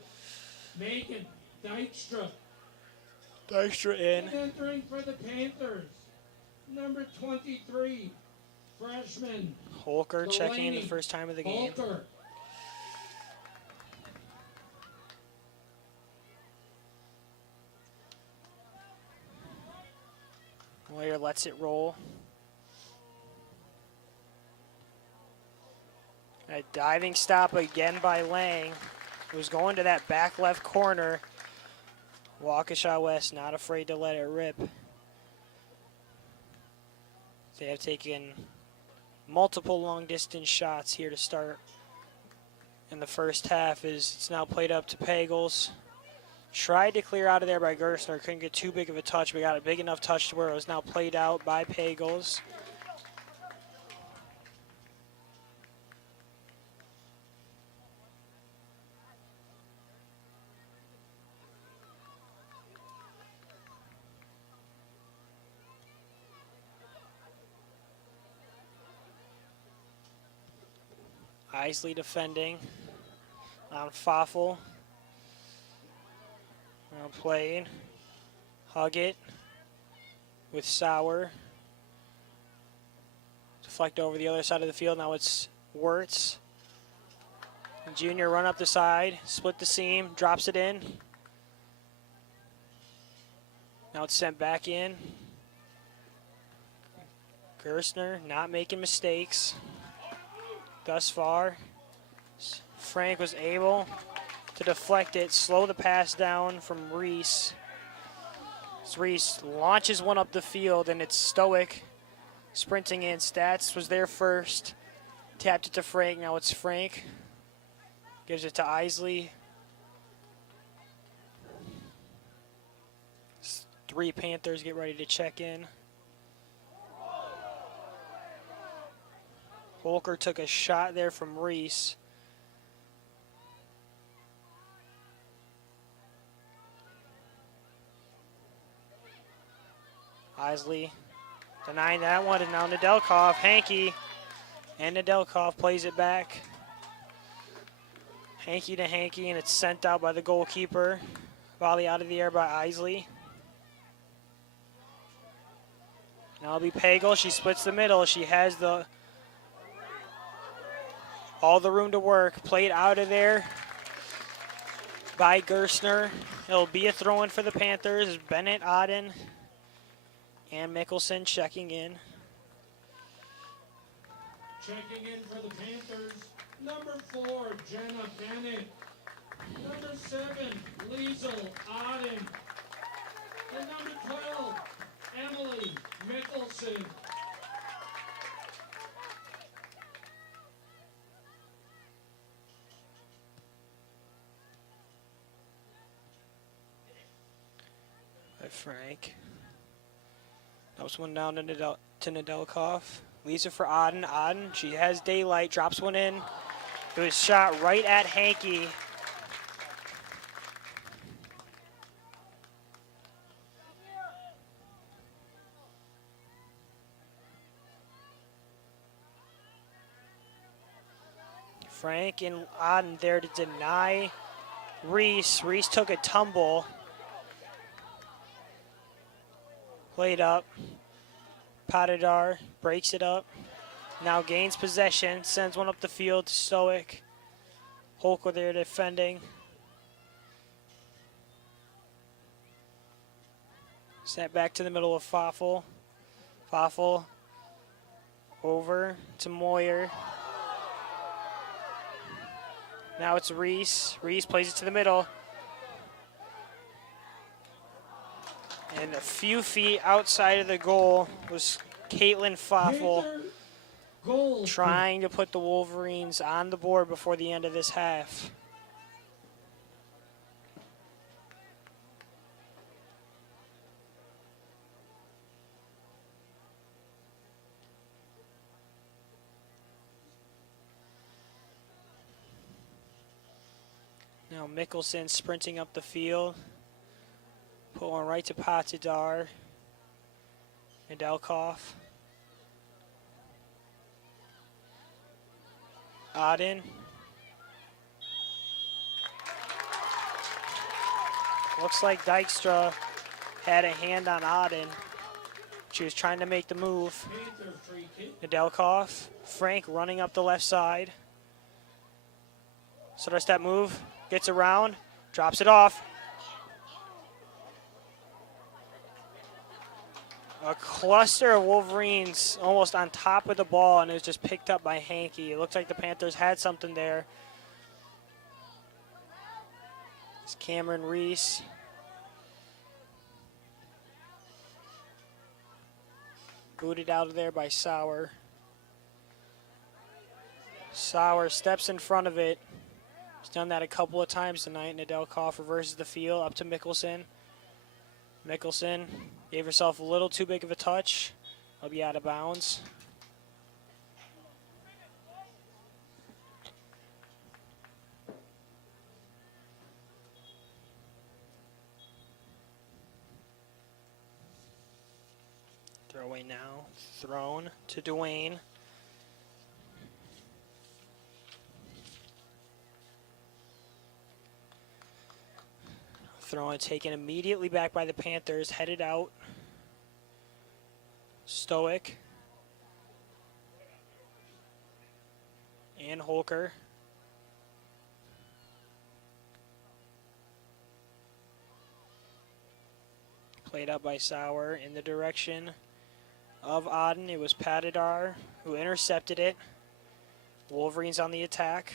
Megan Dykstra. Dykstra in. And entering for the Panthers, number 23, freshman Holker checking in the Delaney first time of the game. Holker. Moyer lets it roll. A diving stop again by Lang, who's going to that back left corner. Waukesha West not afraid to let it rip. They have taken multiple long distance shots here to start in the first half as it's now played up to Pagels. Tried to clear out of there by Gerstner, couldn't get too big of a touch, but got a big enough touch to where it was now played out by Pagels. Isley defending on Foffel. Now playing. Huggett with Sauer. Deflect over the other side of the field. Now it's Wirtz. Junior run up the side, split the seam, drops it in. Now it's sent back in. Gerstner not making mistakes thus far. Frank was able to deflect it, slow the pass down from Reese. As Reese launches one up the field, and it's Stoic sprinting in. Stats was there first. Tapped it to Frank. Now it's Frank. Gives it to Isley. 3 Panthers get ready to check in. Holker took a shot there from Reese. Isley denying that one, and now Nedelkov, Hankey, and Nedelkov plays it back. Hankey to Hankey, and it's sent out by the goalkeeper. Volley out of the air by Isley. Now it'll be Pagel. She splits the middle. She has all the room to work. Played out of there by Gerstner. It'll be a throw-in for the Panthers. Bennett, Auden, and Mickelson checking in. Checking in for the Panthers, number 4, Jenna Bennett. Number 7, Liesel Auden. And number 12, Emily Mickelson. By Frank. Drops one down to Nedelkov. Leaves it for Auden. Auden, she has daylight, drops one in. It was shot right at Hankey. Frank and Auden there to deny Reese. Reese took a tumble. Played up. Patadar breaks it up. Now gains possession. Sends one up the field to Stoic. Holker there defending. Sent back to the middle of Foffel. Foffel over to Moyer. Now it's Reese. Reese plays it to the middle. And a few feet outside of the goal was Caitlin Foffel trying to put the Wolverines on the board before the end of this half. Now Mickelson sprinting up the field. Put one right to Patidar. Nedelkov. Auden. Looks like Dykstra had a hand on Auden. She was trying to make the move. Nedelkov. Frank running up the left side. Stutter step move. Gets around. Drops it off. A cluster of Wolverines almost on top of the ball, and it was just picked up by Hankey. It looked like the Panthers had something there. It's Cameron Reese. Booted out of there by Sauer. Sauer steps in front of it. He's done that a couple of times tonight. Nedelkov reverses the field up to Mickelson. Mickelson gave herself a little too big of a touch. I'll be out of bounds. Throw away now. Thrown to Dwayne. Throw and taken immediately back by the Panthers. Headed out. Stoic. And Holker. Played up by Sauer in the direction of Auden. It was Patidar who intercepted it. Wolverines on the attack.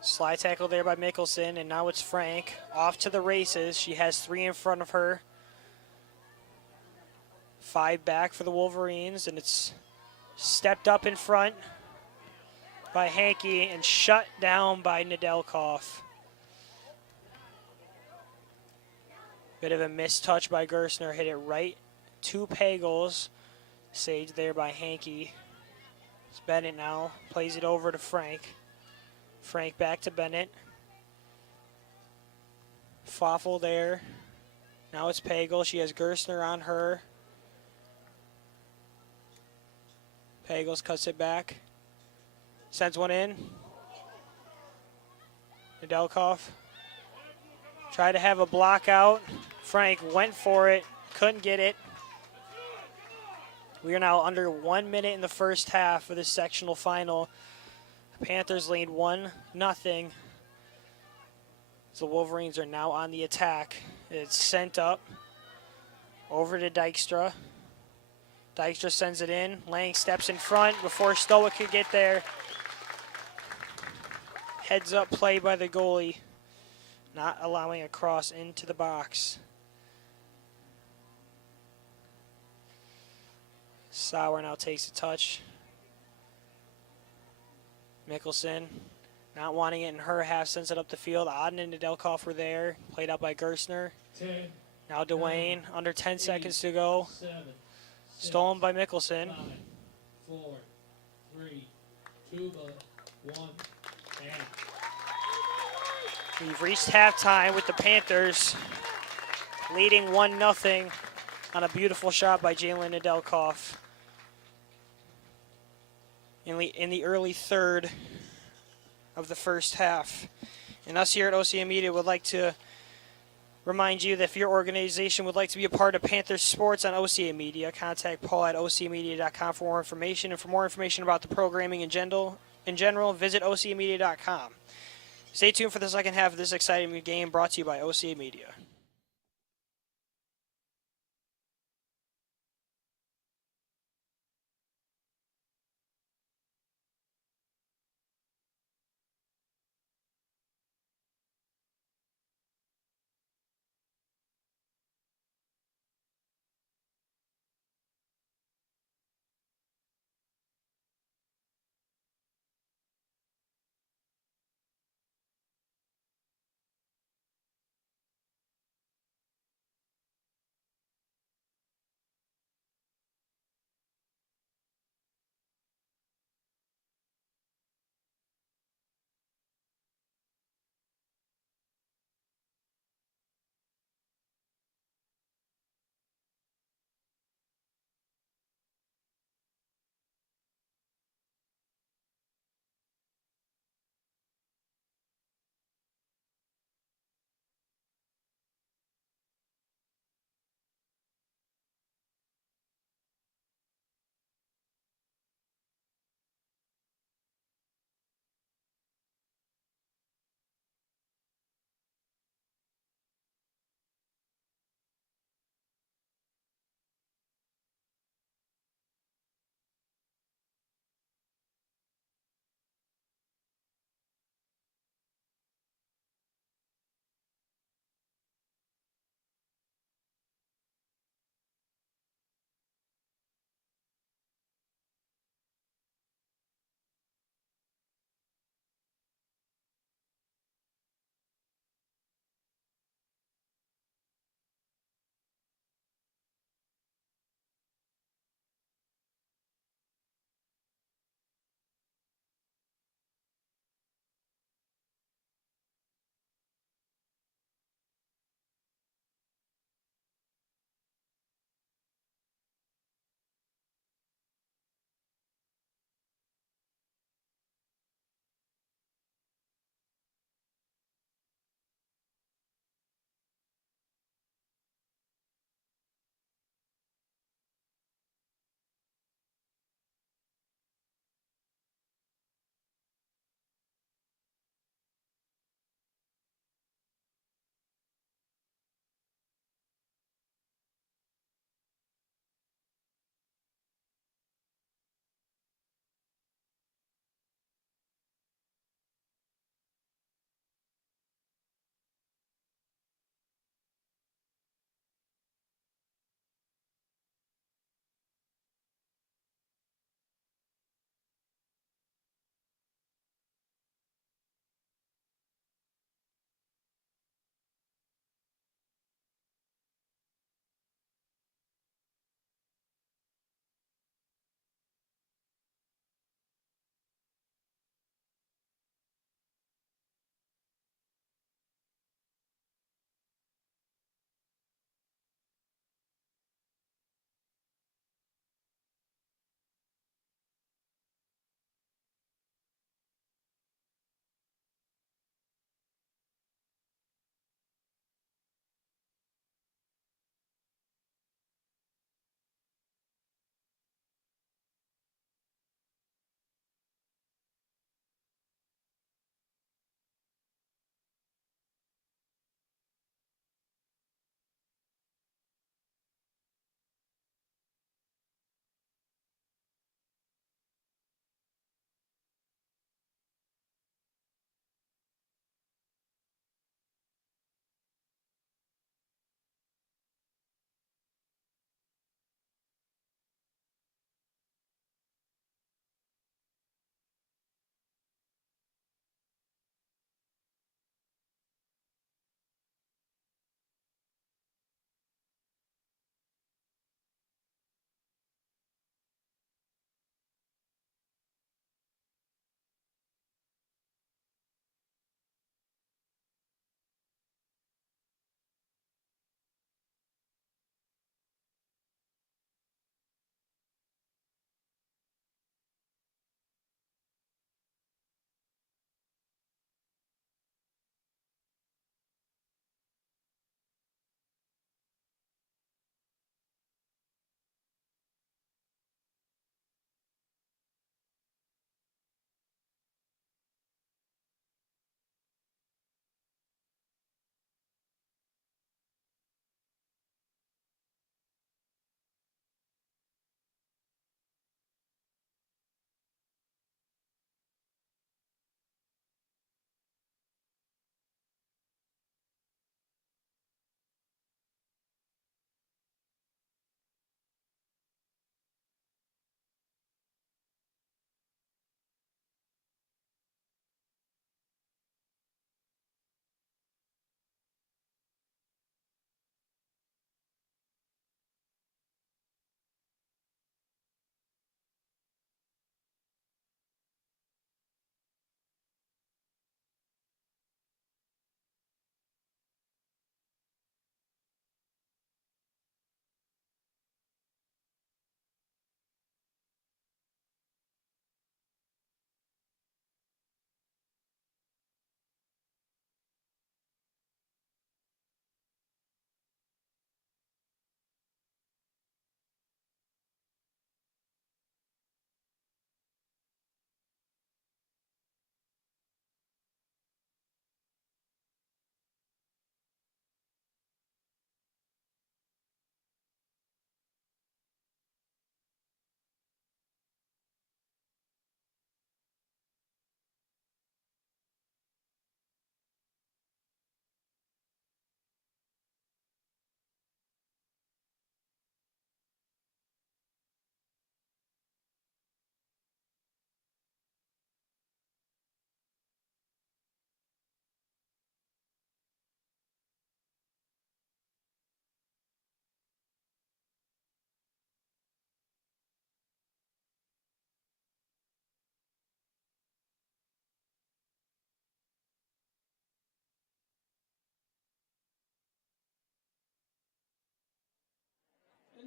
Slide tackle there by Mickelson, and now it's Frank. Off to the races. She has 3 in front of her. 5 back for the Wolverines, and it's stepped up in front by Hankey and shut down by Nedelkoff. Bit of a missed touch by Gerstner. Hit it right to Pagels. Saved there by Hankey. It's Bennett now. Plays it over to Frank. Frank back to Bennett. Foffel there. Now it's Pagel. She has Gerstner on her. Pagels cuts it back. Sends one in. Nedelkoff tried to have a block out. Frank went for it. Couldn't get it. We are now under 1 minute in the first half of the sectional final. Panthers lead 1-0. The Wolverines are now on the attack. It's sent up over to Dykstra. Dykstra sends it in. Lang steps in front before Stoic could get there. Heads up play by the goalie, not allowing a cross into the box. Sauer now takes a touch. Mickelson, not wanting it in her half, sends it up the field. Auden and Nedelkoff were there. Played out by Gerstner. 10, Now Dwayne, under 10 seconds to go. 7, 6, Stolen by Mickelson. 5, 4, 3, 2, 1, and We've reached halftime with the Panthers leading 1-0 on a beautiful shot by Jalen Nedelkoff in the early third of the first half. And us here at OCA Media would like to remind you that if your organization would like to be a part of Panthers sports on OCA Media, contact Paul at ocamedia.com for more information. And for more information about the programming in general, visit ocamedia.com. Stay tuned for the second half of this exciting game brought to you by OCA Media.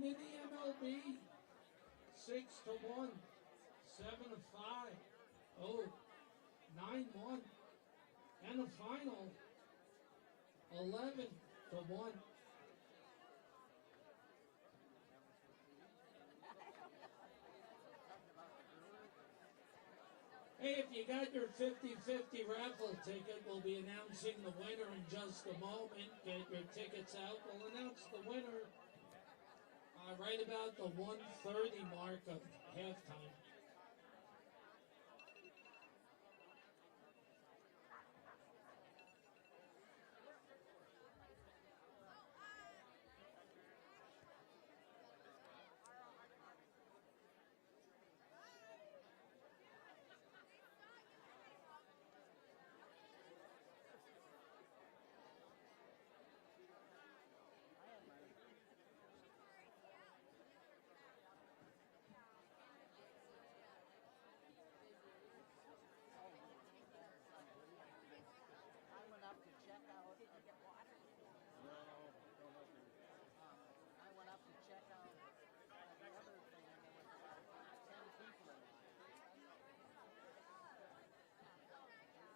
in the MLB. 6-1, 7-5, oh, 9-1, and a final 11-1. Hey, if you got your 50-50 raffle ticket, we'll be announcing the winner in just a moment. Get your tickets out. We'll announce the winner right about the 1:30 mark of halftime.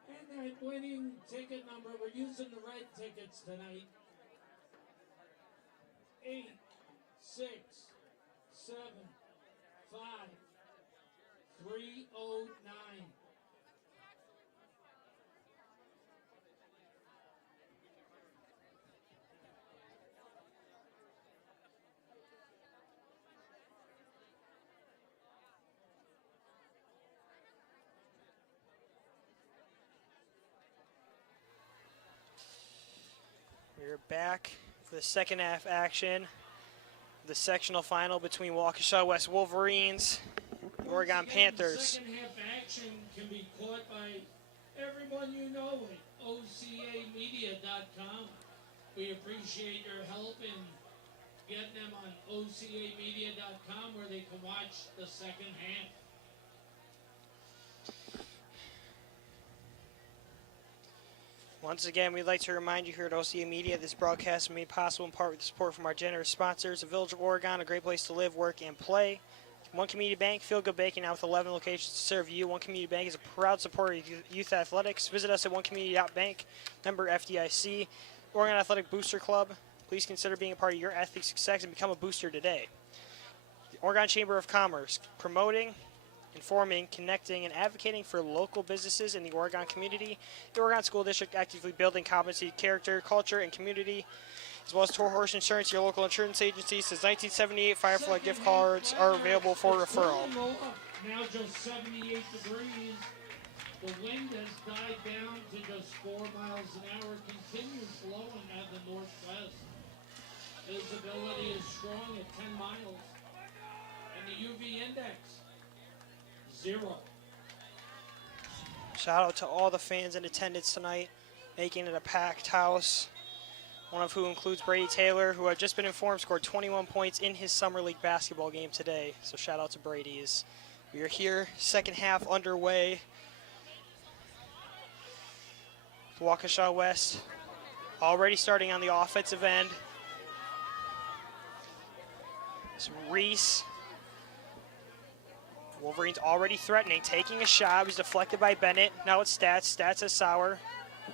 And that winning ticket number, we're using the red tickets tonight. 8, 6, 7, 5, 309. We're back for the second half action. The sectional final between Waukesha West Wolverines and Oregon Once again, Panthers. The second half action can be caught by everyone you know at OCAmedia.com. We appreciate your help in getting them on OCAmedia.com where they can watch the second half. Once again, we'd like to remind you here at OCA Media, this broadcast is made possible in part with the support from our generous sponsors, the Village of Oregon, a great place to live, work, and play. One Community Bank, Feel Good Banking, now with 11 locations to serve you. One Community Bank is a proud supporter of youth athletics. Visit us at onecommunity.bank, member FDIC, Oregon Athletic Booster Club. Please consider being a part of your athletic success and become a booster today. The Oregon Chamber of Commerce, promoting, informing, connecting, and advocating for local businesses in the Oregon community. The Oregon School District actively building competency, character, culture, and community, as well as Toro Horse Insurance, your local insurance agency. Since 1978, Firefly gift cards are available for referral. Now just 78 degrees. The wind has died down to just 4 miles an hour. Continues blowing out the northwest. Visibility is strong at 10 miles. And the UV index, 0. Shout out to all the fans in attendance tonight, making it a packed house. One of who includes Brady Taylor, who I've just been informed scored 21 points in his Summer League basketball game today. So shout out to Brady. We are here, second half underway. Waukesha West already starting on the offensive end. So Reese. Wolverines already threatening, taking a shot. He's deflected by Bennett. Now it's Stats. Stats has Sauer.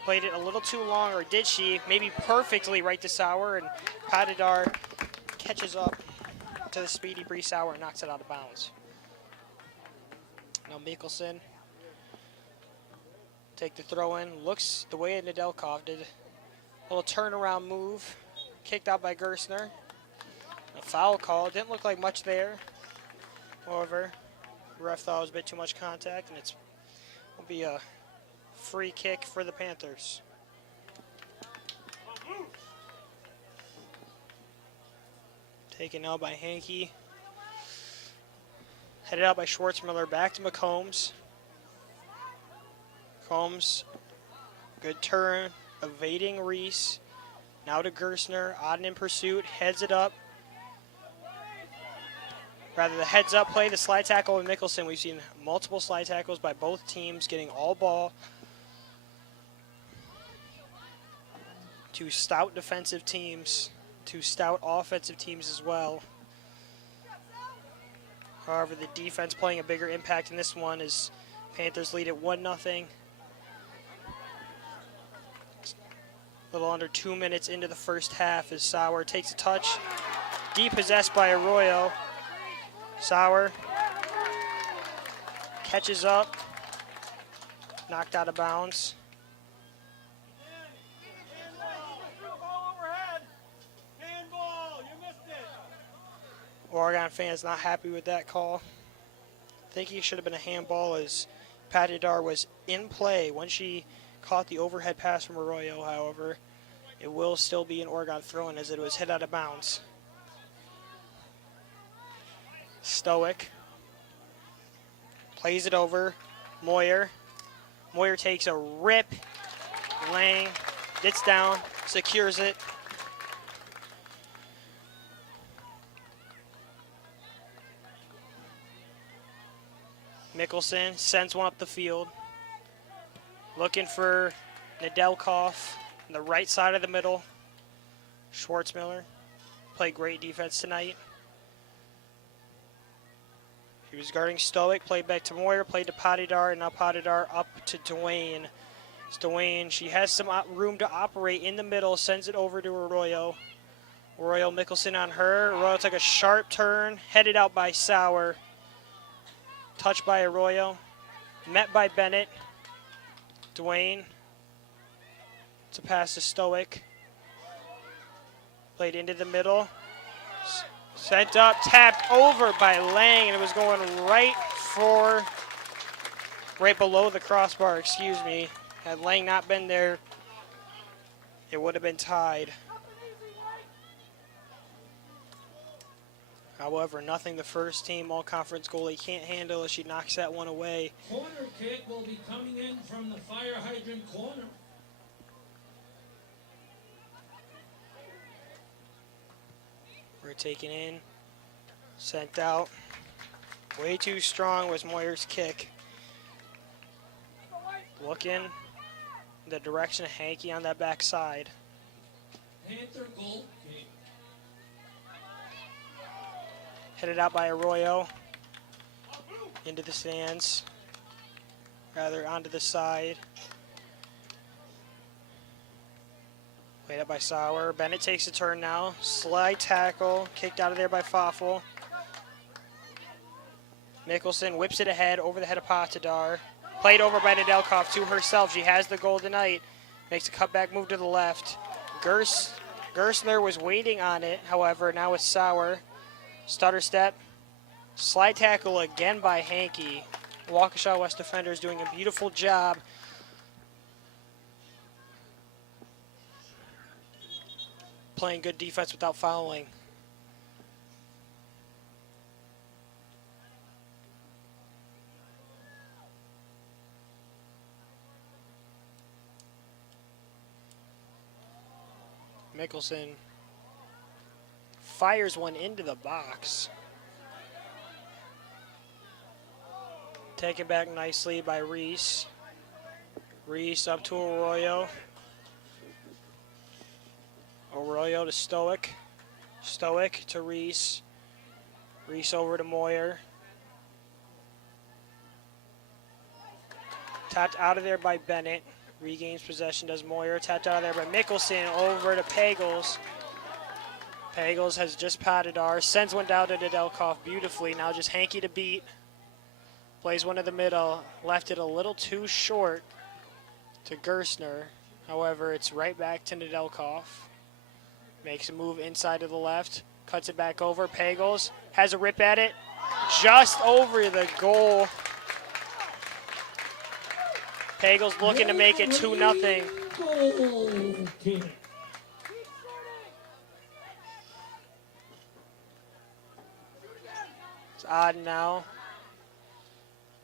Played it a little too long, or did she? Maybe perfectly right to Sauer, and Padidar catches up to the speedy Bree Sauer and knocks it out of bounds. Now Mikkelsen take the throw in. Looks the way Nedelkov did. A little turnaround move. Kicked out by Gersner. A foul call. Didn't look like much there. However, the ref thought it was a bit too much contact, and will be a free kick for the Panthers. Taken out by Hankey. Headed out by Schwartzmiller. Back to McCombs. Combs, good turn, evading Reese. Now to Gersner. Auden in pursuit. Heads it up. Rather, the heads-up play, the slide tackle with Mikkelsen. We've seen multiple slide tackles by both teams, getting all ball. Two stout defensive teams, two stout offensive teams as well. However, the defense playing a bigger impact in this one as Panthers lead at 1-0. A little under 2 minutes into the first half as Sauer takes a touch. Depossessed by Arroyo. Sauer catches up. Knocked out of bounds. Oregon fans not happy with that call. I think he should have been a handball as Patidar was in play when she caught the overhead pass from Arroyo. However, it will still be an Oregon throw-in as it was hit out of bounds. Stoic plays it over. Moyer. Moyer takes a rip. Lang gets down, secures it. Mickelson sends one up the field. Looking for Nedelkoff on the right side of the middle. Schwartzmiller played great defense tonight. He was guarding Stoic, played back to Moyer, played to Patidar, and now Patidar up to Dwayne. It's Dwayne, she has some room to operate in the middle, sends it over to Arroyo. Arroyo, Mickelson on her. Arroyo took a sharp turn, headed out by Sauer. Touched by Arroyo, met by Bennett. Dwayne to pass to Stoic. Played into the middle. Sent up, tapped over by Lang, and it was going right below the crossbar, excuse me. Had Lang not been there, it would have been tied. However, nothing the first team all-conference goalie can't handle as she knocks that one away. Corner kick will be coming in from the fire hydrant corner. We're taken in, sent out. Way too strong was Moyer's kick. Looking in the direction of Hankey on that backside. Panther goal kick. Headed out by Arroyo. Into the stands. Rather, onto the side. Played up by Sauer. Bennett takes a turn now. Slide tackle. Kicked out of there by Foffel. Mickelson whips it ahead over the head of Patidar. Played over by Nedelkoff to herself. She has the goal tonight. Makes a cutback move to the left. Gersner was waiting on it. However, now it's Sauer. Stutter step. Slide tackle again by Hankey. Waukesha West defenders doing a beautiful job. Playing good defense without fouling. Mickelson fires one into the box. Taken back nicely by Reese. Reese up to Arroyo. Arroyo to Stoic. Stoic to Reese. Reese over to Moyer. Tapped out of there by Bennett. Regains possession, does Moyer. Tapped out of there by Mickelson over to Pagels. Pagels has just Patidar. Sends one down to Nedelkoff beautifully. Now just Hankey to beat. Plays one to the middle. Left it a little too short to Gersner. However, it's right back to Nedelkoff. Makes a move inside to the left. Cuts it back over. Pagels has a rip at it. Just over the goal. Pagels looking to make it 2-0. Goal kick. It's odd now.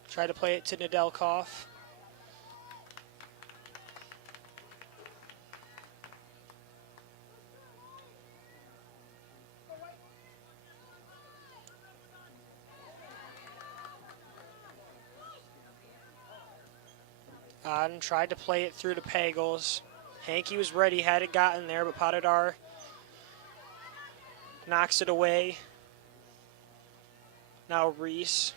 Try to play it to Nedelkoff. Oden tried to play it through to Pagels. Hankey was ready, had it gotten there, but Patidar knocks it away. Now Reese.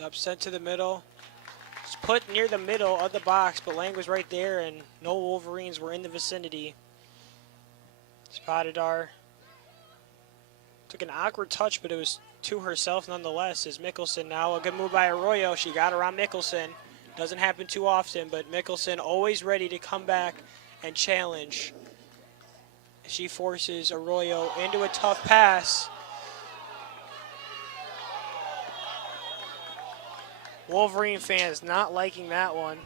Up sent to the middle. It's put near the middle of the box, but Lang was right there, and no Wolverines were in the vicinity. Spadadar took an awkward touch, but it was to herself nonetheless. As Mickelson now, a good move by Arroyo. She got around Mickelson. Doesn't happen too often, but Mickelson always ready to come back and challenge. She forces Arroyo into a tough pass. Wolverine fans not liking that one.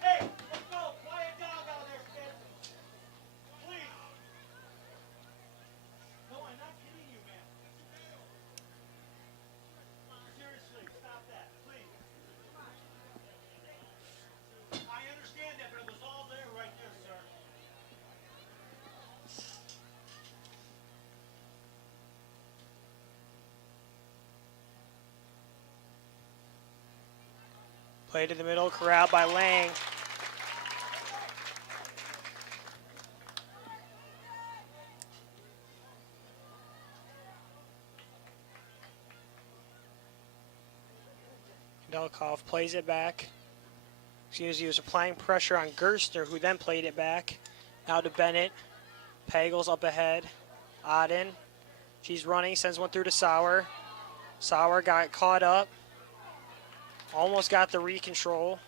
Hey, let's go. Quiet down down there, kid. Please. No, I'm not kidding you, man. Seriously, stop that, please. I understand that, but it was all there right there, sir. Play to the middle, corralled by Lang. Delkov plays it back. He was applying pressure on Gerstner, who then played it back. Now to Bennett. Pagels up ahead. Auden. She's running, sends one through to Sauer. Sauer got caught up. Almost got the recontrol.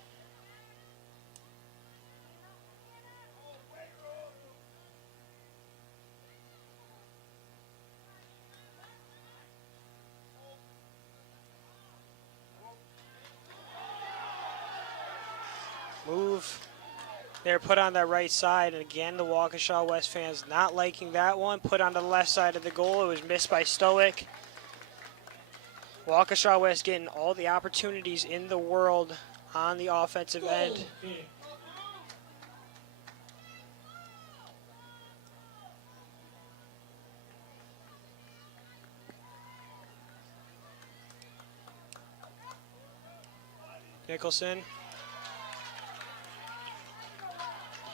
Move. They're put on that right side, and again, the Waukesha West fans not liking that one. Put on the left side of the goal. It was missed by Stoic. Waukesha West getting all the opportunities in the world on the offensive end. Nicholson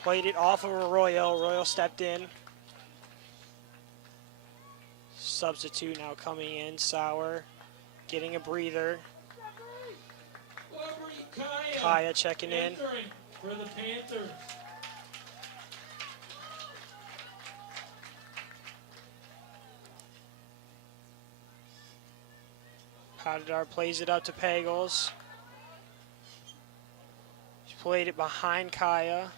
played it off of Arroyo. Arroyo stepped in. Substitute now coming in. Sauer getting a breather. Kaya checking in. For the Panthers. Padadar plays it up to Pagels. She played it behind Kaya.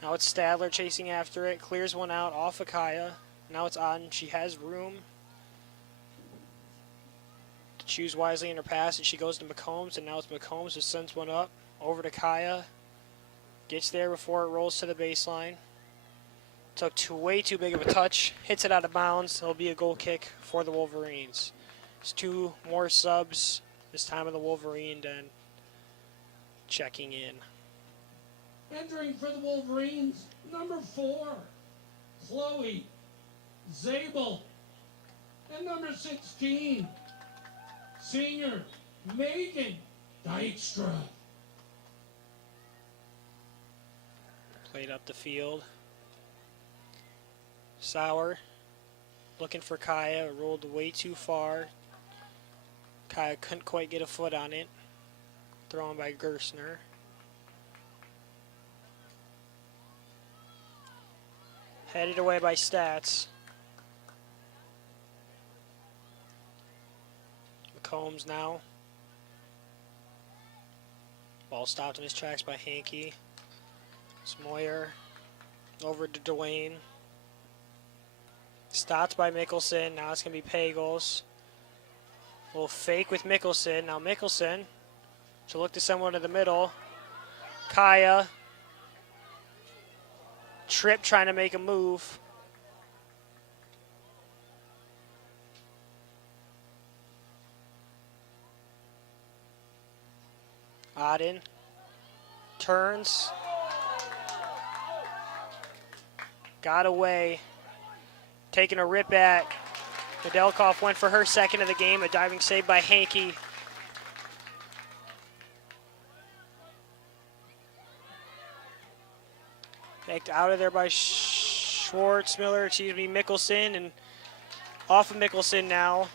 Now it's Stadler chasing after it. Clears one out off of Kaya. Now it's on. She has room to choose wisely in her pass, and she goes to McCombs, and now it's McCombs who sends one up over to Kaya. Gets there before it rolls to the baseline. Took way too big of a touch. Hits it out of bounds. It'll be a goal kick for the Wolverines. There's two more subs, this time of the Wolverine den checking in. Entering for the Wolverines, number 4, Chloe Zabel. And number 16, senior Megan Dykstra. Played up the field. Sauer looking for Kaya. Rolled way too far. Kaya couldn't quite get a foot on it. Thrown by Gerstner. Headed away by Stats. McCombs now. Ball stopped in his tracks by Hankey. Smoyer over to Dwayne. Stopped by Mickelson. Now it's going to be Pagels. Little fake with Mickelson. Now Mickelson should look to someone in the middle. Kaya. Tripp trying to make a move. Auden turns. Got away. Taking a rip at Nedelkoff went for her second of the game, a diving save by Hankey. Backed out of there by Mickelson, and off of Mickelson now.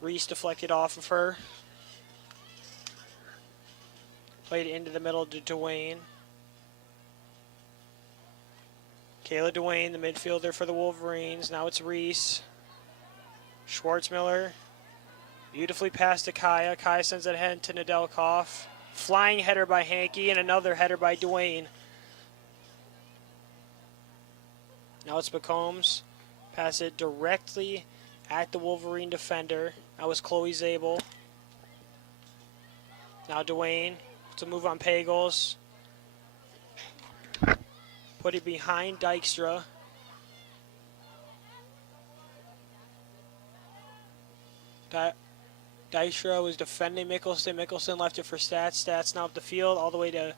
Reese deflected off of her. Played into the middle to Dwayne. Kayla Dwayne, the midfielder for the Wolverines. Now it's Reese. Schwartzmiller. Beautifully passed to Kaya. Kaya sends it ahead to Nedelkoff. Flying header by Hankey and another header by Dwayne. Now it's McCombs. Pass it directly at the Wolverine defender. That was Chloe Zabel. Now Dwayne to move on Pagels. Put it behind Dykstra. Dykstra was defending Mickelson. Mickelson left it for Stats. Stats now up the field all the way to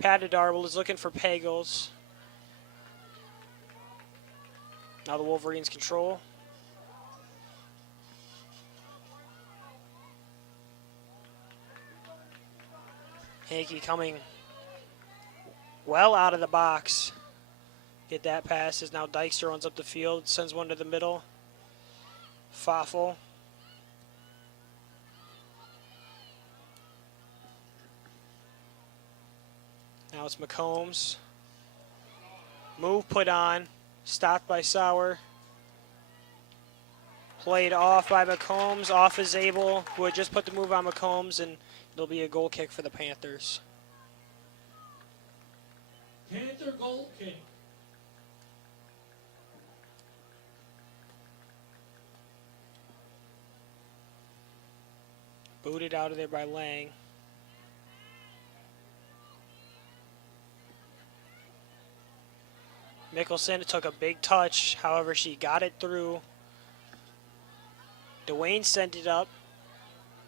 Patadar. Is looking for Pagels. Now the Wolverines control. Hankey coming well out of the box. Get that pass as now Dykstra runs up the field, sends one to the middle. Foffel. Now it's McCombs. Move put on. Stopped by Sauer. Played off by McCombs. Off is Zabel, who had just put the move on McCombs, and it'll be a goal kick for the Panthers. Panther goal kick. Booted out of there by Lang. Mickelson took a big touch, however she got it through. Dwayne sent it up.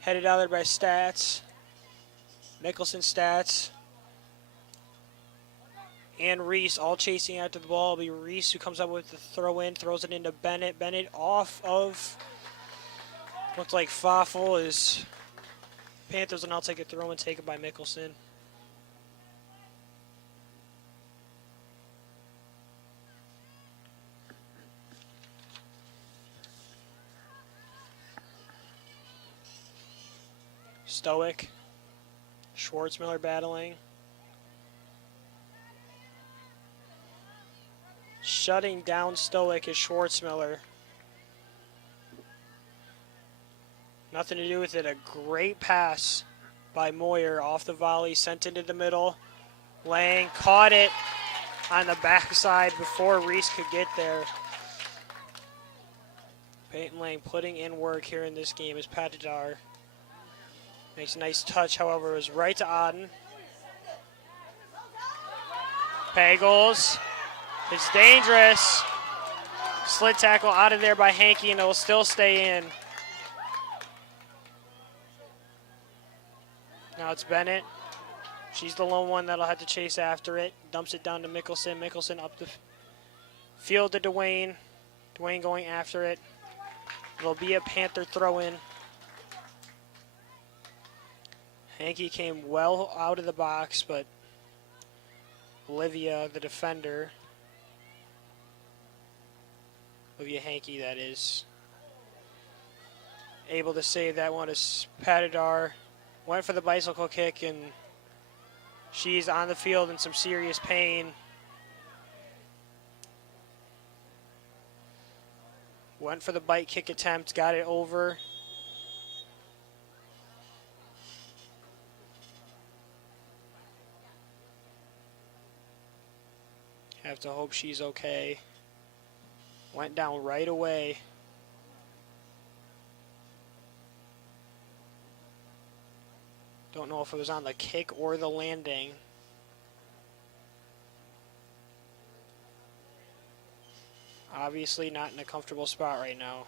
Headed out there by Stats. Mickelson, Stats. And Reese all chasing after the ball. It'll be Reese who comes up with the throw in, throws it into Bennett. Bennett off of, looks like Foffel is, Panthers will now take a throw and take it by Mickelson. Stoic. Schwartzmiller battling. Shutting down Stoic is Schwartzmiller. Nothing to do with it. A great pass by Moyer off the volley, sent into the middle. Lang caught it on the backside before Reese could get there. Peyton Lang putting in work here in this game is Patadar. Makes a nice touch, however, it was right to Auden. Pagels. It's dangerous. Slit tackle out of there by Hankey, and it will still stay in. Now it's Bennett. She's the lone one that'll have to chase after it. Dumps it down to Mickelson. Mickelson up the field to Dwayne. Dwayne going after it. It'll be a Panther throw-in. Hankey came well out of the box, but Olivia, the defender, Olivia Hankey, that is, able to save that one as Patadar went for the bicycle kick, and she's on the field in some serious pain. Went for the bite kick attempt, got it over. Have to hope she's okay. Went down right away. Don't know if it was on the kick or the landing. Obviously not in a comfortable spot right now.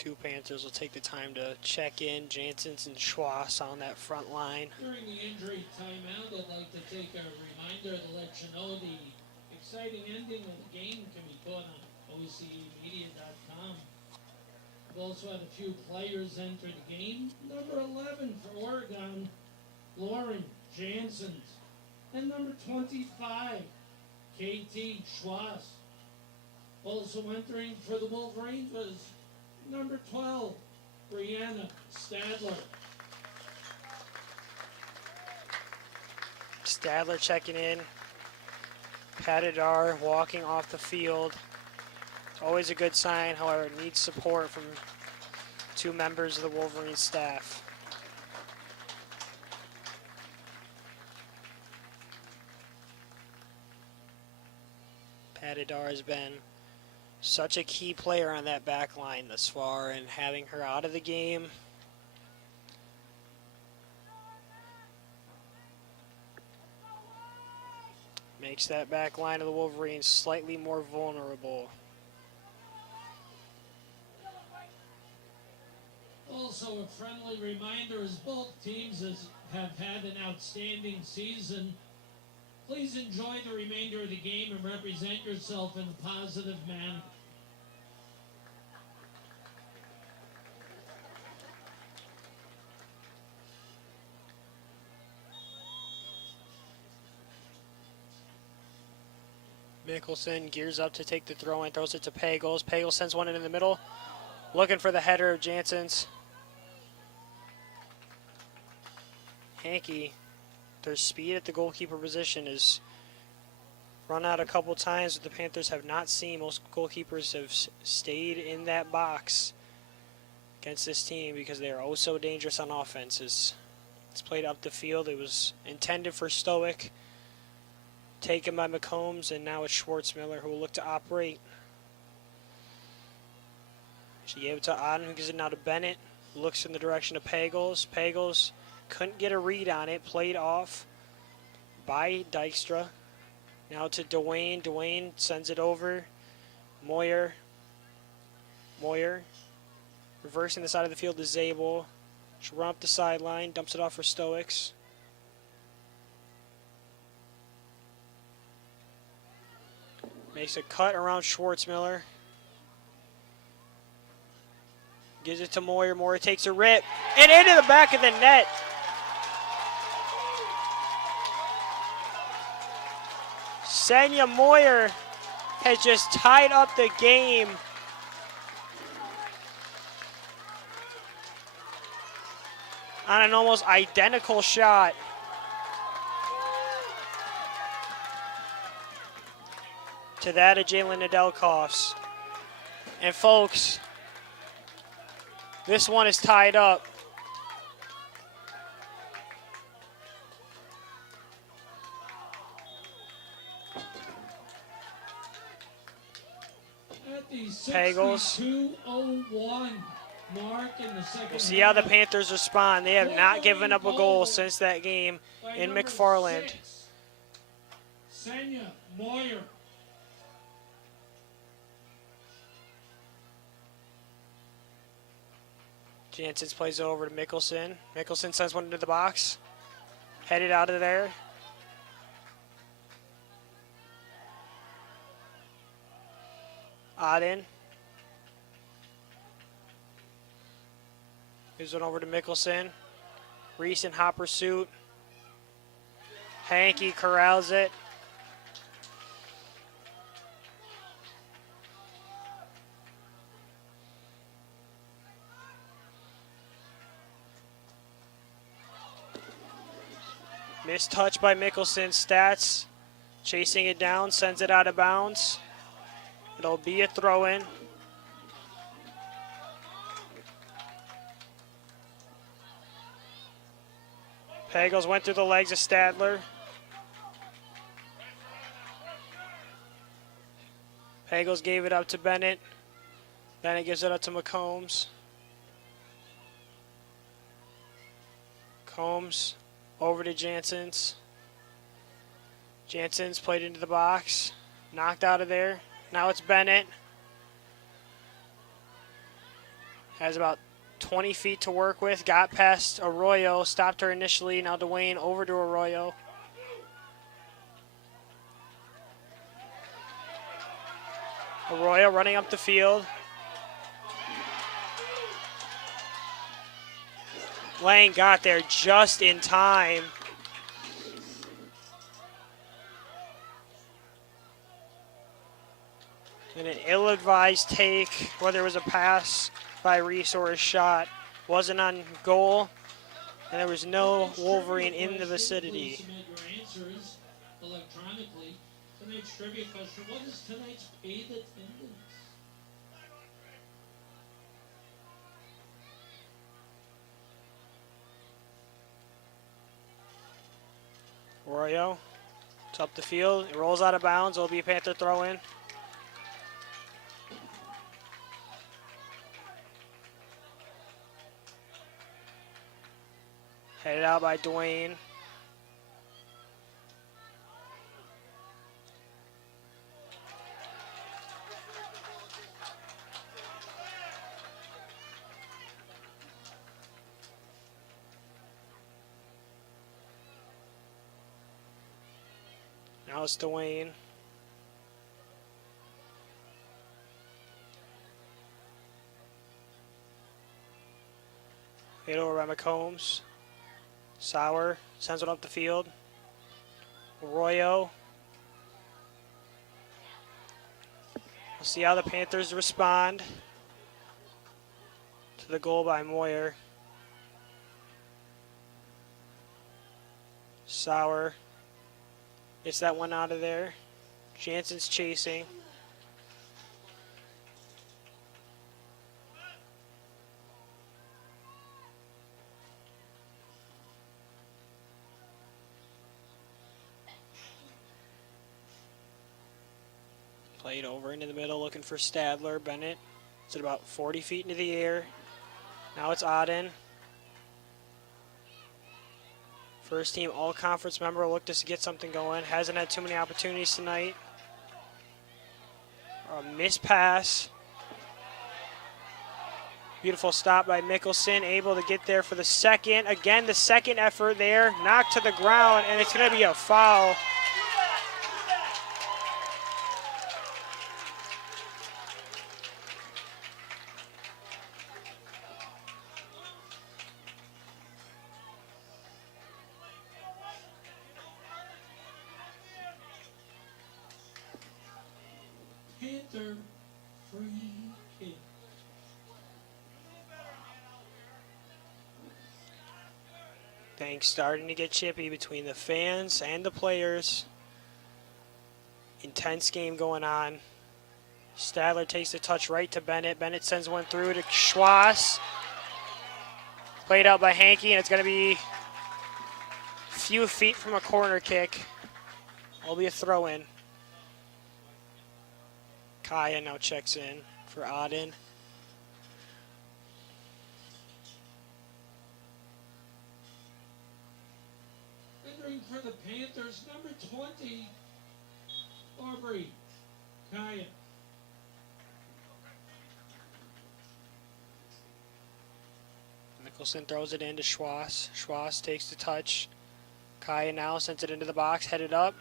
Two Panthers will take the time to check in. Janssens and Schwass on that front line. During the injury timeout, I'd like to take a reminder to let you know the exciting ending of the game can be put on OCEmedia.com. We've also had a few players enter the game. Number 11 for Oregon, Lauren Janssens. And number 25, KT Schwass. Also entering for the Wolverines was number 12, Brianna Stadler. Stadler checking in. Patidar walking off the field. Always a good sign, however, needs support from two members of the Wolverines staff. Patidar has been such a key player on that back line thus far, and having her out of the game makes that back line of the Wolverines slightly more vulnerable. Also a friendly reminder, as both teams have had an outstanding season, please enjoy the remainder of the game and represent yourself in a positive manner. Mickelson gears up to take the throw and throws it to Pagels. Pagels sends one in the middle, looking for the header of Janssens. Hankey, their speed at the goalkeeper position is run out a couple times, but the Panthers have not seen. Most goalkeepers have stayed in that box against this team because they are oh so dangerous on offense. It's played up the field. It was intended for Stoic, taken by McCombs, and now it's Schwartzmiller who will look to operate. She gave it to Auden, who gives it now to Bennett. Looks in the direction of Pagels. Pagels couldn't get a read on it. Played off by Dykstra. Now to Dwayne. Dwayne sends it over. Moyer. Moyer. Reversing the side of the field to Zabel. She'll run up the sideline. Dumps it off for Stoics. Makes a cut around Schwartzmiller. Gives it to Moyer. Moyer takes a rip. And into the back of the net. Senya Moyer has just tied up the game. On an almost identical shot. To that of Jalen Nedelkoff's. And folks, this one is tied up. At the Pagels. 62:01 mark in the second. We'll see how the Panthers respond. They have not given up a goal since that game in McFarland. Senya Moyer. Janssens plays over to Mickelson. Mickelson sends one into the box. Headed out of there. Auden. Gives one over to Mickelson. Reese in hot pursuit. Hankey corrals it. Missed touch by Mickelson. Stats chasing it down, sends it out of bounds. It'll be a throw-in. Pagels went through the legs of Stadler. Pagels gave it up to Bennett. Bennett gives it up to McCombs. Combs over to Janssens. Janssens played into the box. Knocked out of there. Now it's Bennett. Has about 20 feet to work with. Got past Arroyo. Stopped her initially. Now Dwayne over to Arroyo. Arroyo running up the field. Lang got there just in time. And an ill-advised take, whether it was a pass by Reese or a shot, wasn't on goal, and there was no Wolverine in the vicinity. Submit your answers electronically. Tonight's trivia question: what is tonight's paid attendance? Arroyo, it's up the field. It rolls out of bounds. It'll be a Panther throw-in. Headed out by Dwayne. Now it's Dwayne. Hit over by McCombs. Sauer sends it up the field. Arroyo. We'll see how the Panthers respond to the goal by Moyer. Sauer gets that one out of there. Jansen's chasing. Played over into the middle, looking for Stadler. Bennett. It's at about 40 feet into the air. Now it's Auden. First team all-conference member, look to get something going. Hasn't had too many opportunities tonight. A missed pass. Beautiful stop by Mickelson, able to get there for the second. Again, the second effort there, knocked to the ground, and it's going to be a foul. Panther free kick. Things starting to get chippy between the fans and the players. Intense game going on. Stadler takes the touch right to Bennett. Bennett sends one through to Schwass. Played out by Hankey, and it's going to be a few feet from a corner kick. Will be a throw-in. Kaya now checks in for Auden. Entering for the Panthers, number 20, Aubrey Kaya. Mickelson throws it into Schwass. Schwass takes the touch. Kaya now sends it into the box, headed up.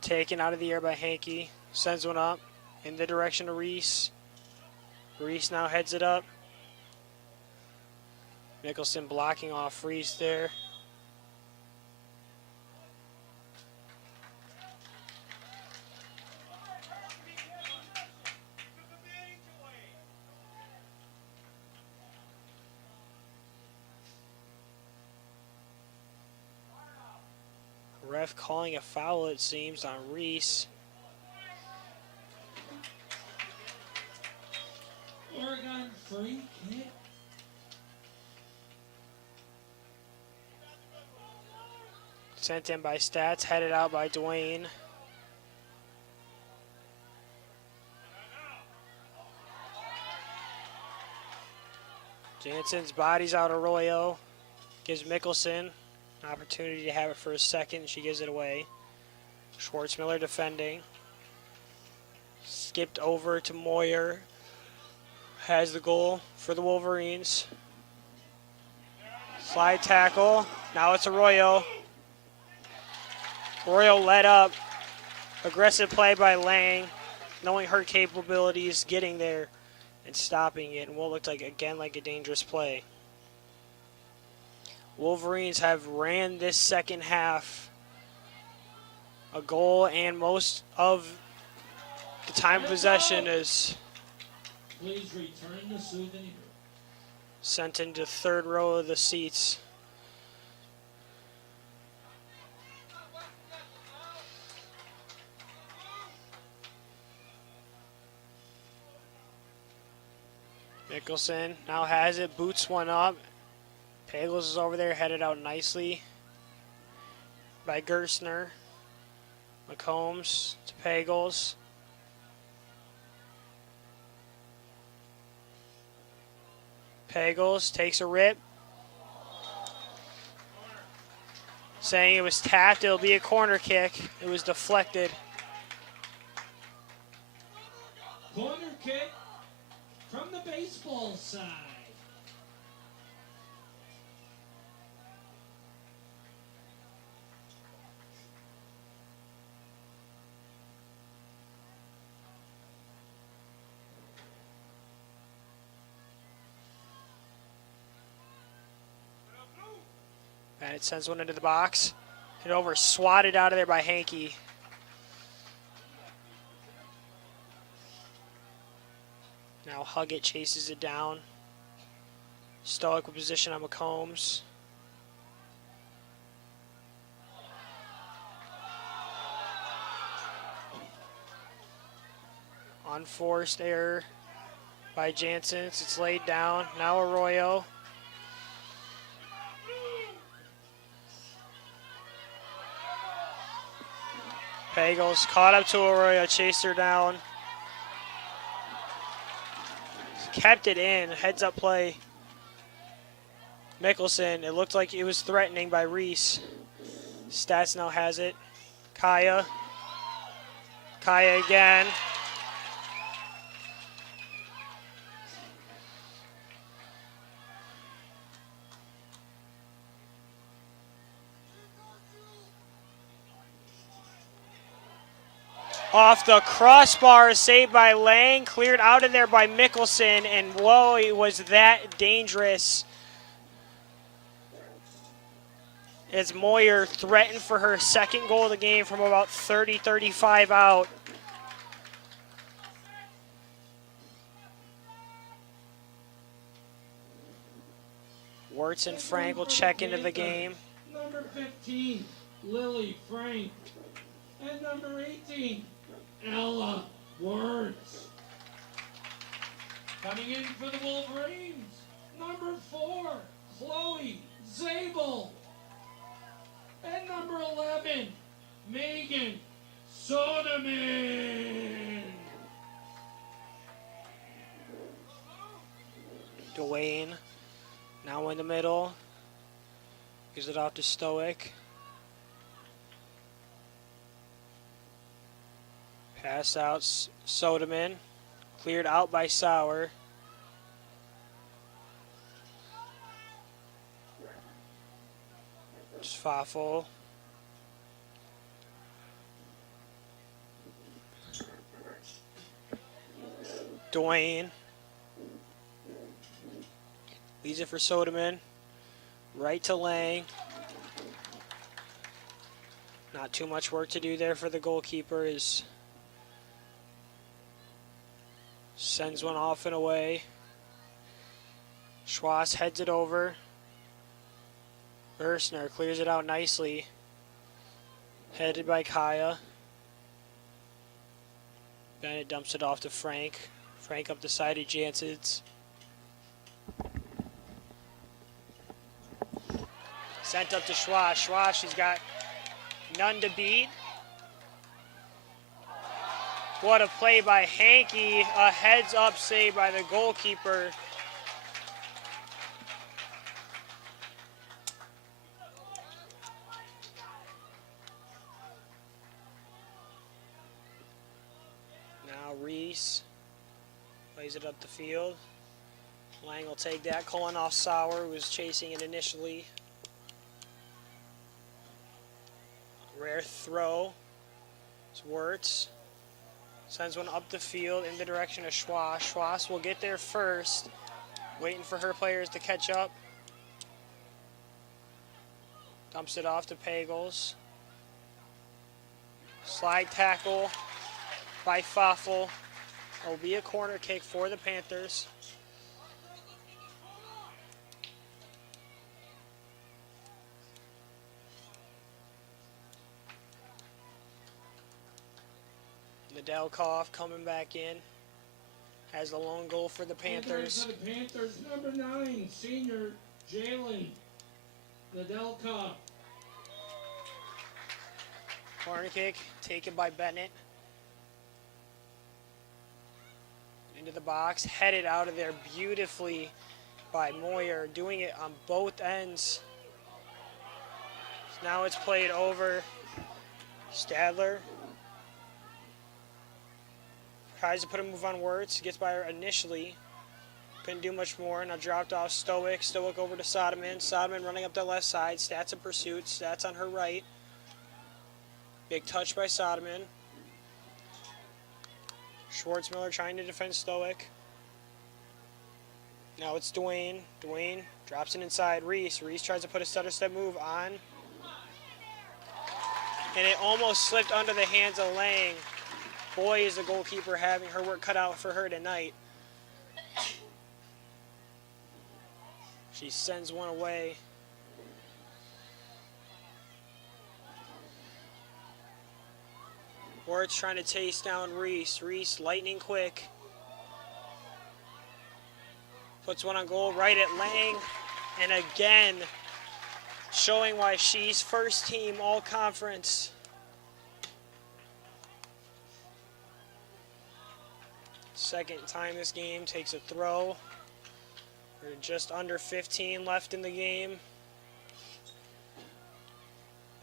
Taken out of the air by Hankey. Sends one up in the direction of Reese. Reese now heads it up. Mickelson blocking off Reese there. Ref calling a foul, it seems, on Reese. Oregon free kick. Sent in by Stats, headed out by Dwayne. Jansen's bodies out Arroyo. Gives Mickelson an opportunity to have it for a second. She gives it away. Schwartzmiller defending. skipped over to Moyer. Has the goal for the Wolverines. Slide tackle. Now it's Arroyo. Arroyo led up. Aggressive play by Lang, knowing her capabilities, getting there and stopping it, and what looked like, again, like a dangerous play. Wolverines have ran this second half a goal, and most of the time possession is Please return the souvenir. sent into third row of the seats. Mickelson now has it, boots one up. Pagels is over there, headed out nicely by Gerstner. McCombs to Pagels. Pagels takes a rip. Saying it was tapped, it'll be a corner kick. It was deflected. Corner kick from the baseball side. And it sends one into the box. Hit over, swatted out of there by Hankey. Now Huggett chases it down. Stoic with position on McCombs. Unforced error by Jansen. It's laid down. Now Arroyo. Pagels caught up to Arroyo, chased her down. Kept it in, heads up play. Mickelson, it looked like it was threatening by Reese. Stats now has it. Kaya. Kaya again. Off the crossbar, saved by Lang, cleared out of there by Mickelson, and whoa, it was that dangerous. As Moyer threatened for her second goal of the game from about 30-35 out. Wirtz and Frank will check into the game. Number 15, Lily Frank. And number 18, Ella Wirtz. Coming in for the Wolverines, number 4, Chloe Zabel. And number 11, Megan Soderman. Dwayne now in the middle. Gives it off to Stoic. Pass out Soderman. Cleared out by Sauer. Fafo. Dwayne. Leaves it for Soderman. Right to Lang. Not too much work to do there for the goalkeeper. Is sends one off and away. Schwass heads it over. Gerstner clears it out nicely. Headed by Kaya. Bennett dumps it off to Frank. Frank up the side of Jansen's. Sent up to Schwass. Schwass, she's got none to beat. What a play by Hankey. A heads-up save by the goalkeeper. Now Reese plays it up the field. Lang will take that, calling off Sauer, who was chasing it initially. Rare throw. It's Wirtz. Sends one up the field in the direction of Schwass. Schwass will get there first, waiting for her players to catch up. Dumps it off to Pagels. Slide tackle by Foffel. It will be a corner kick for the Panthers. Nedeljkov coming back in. Has the lone goal for the Panthers. For the Panthers, number 9, senior Jalen Nedeljkov. Corner kick taken by Bennett. Into the box, headed out of there beautifully by Moyer, doing it on both ends. Now it's played over. Stadler tries to put a move on Wirtz, gets by her initially. Couldn't do much more. Now dropped off Stoic. Stoic over to Soderman. Soderman running up the left side. Stats in pursuit. Stats on her right. Big touch by Soderman. Schwartzmiller trying to defend Stoic. Now it's Dwayne. Dwayne drops it inside Reese. Reese tries to put a stutter step move on. And it almost slipped under the hands of Lang. Boy, is the goalkeeper having her work cut out for her tonight. She sends one away. Wirtz trying to chase down Reese. Reese lightning quick. Puts one on goal right at Lang. And again, showing why she's first team all conference. Second time this game, takes a throw. We're just under 15 left in the game.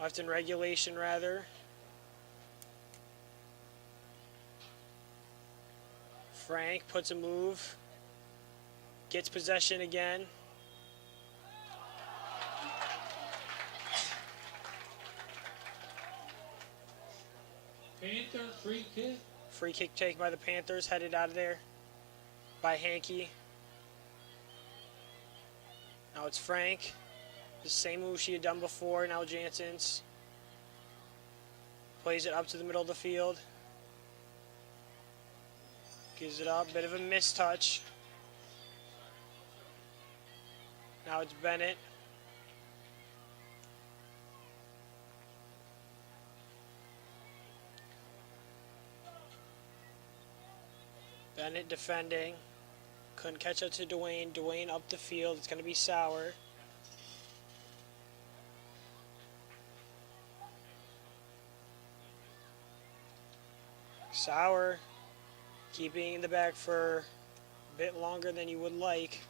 Left in regulation, rather. Frank puts a move. Gets possession again. Panther free kick. Free kick taken by the Panthers, headed out of there by Hankey. Now it's Frank. The same move she had done before, now Jansen's. Plays it up to the middle of the field. Gives it up, bit of a mistouch. Now it's Bennett. Bennett defending. Couldn't catch up to Dwayne. Dwayne up the field. It's going to be Sauer. Sauer keeping in the back for a bit longer than you would like.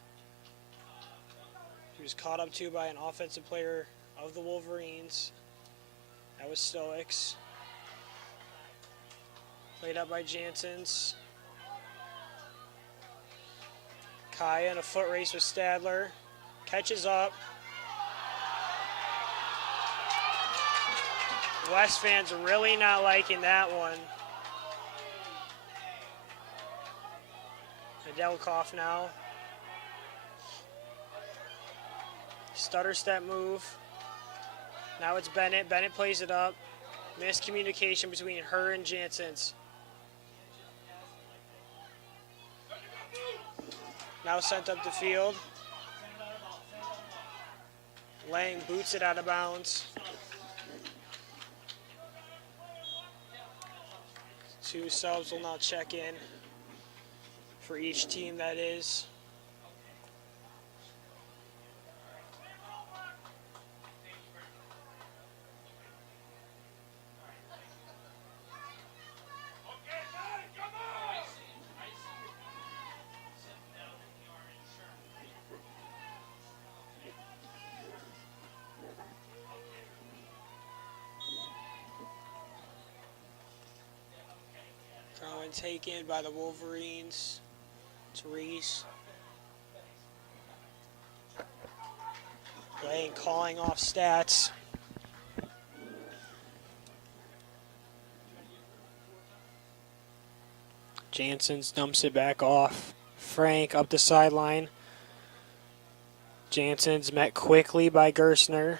He was caught up to by an offensive player of the Wolverines. That was Stoics. Played up by Jansen's. Kaya in a foot race with Stadler. Catches up. West fans really not liking that one. Nedeljkov now. Stutter step move. Now it's Bennett. Bennett plays it up. Miscommunication between her and Jansen's. Now sent up the field. Lang boots it out of bounds. Two subs will now check in for each team, that is. and taken by the Wolverines. It's Reese. Lane calling off stats. Jansen's dumps it back off. Frank up the sideline. Jansen's met quickly by Gerstner.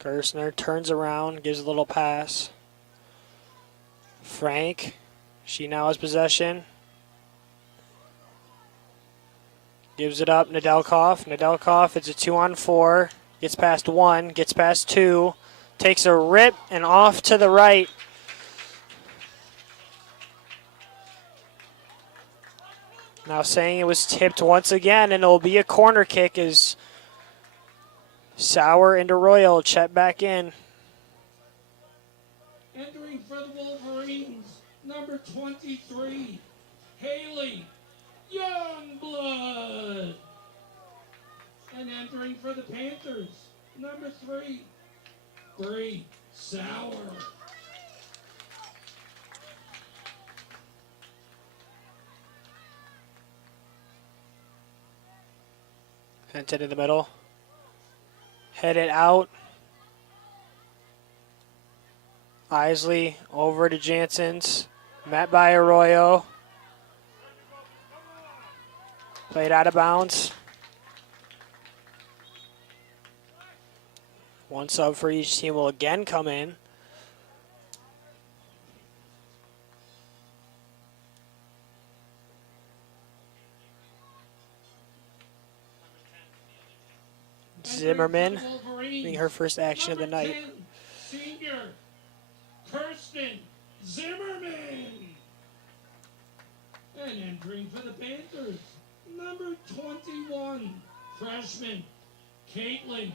Gerstner turns around, gives a little pass. Frank, she now has possession. Gives it up, Nedelkoff. Nedelkoff, it's a 2-on-4. Gets past 1, gets past 2. Takes a rip and off to the right. Now saying it was tipped once again, and it'll be a corner kick as Sauer into Royal, Chet back in. Entering for the Wolverines, number 23, Haley Youngblood. And entering for the Panthers, number 3, Bree Sauer. Sent it in the middle. Headed out. Isley over to Jansen's. Met by Arroyo. Played out of bounds. One sub for each team will again come in. Zimmerman being her first action of the night. 10, senior Kirsten Zimmerman. And entering for the Panthers, number 21, freshman Caitlin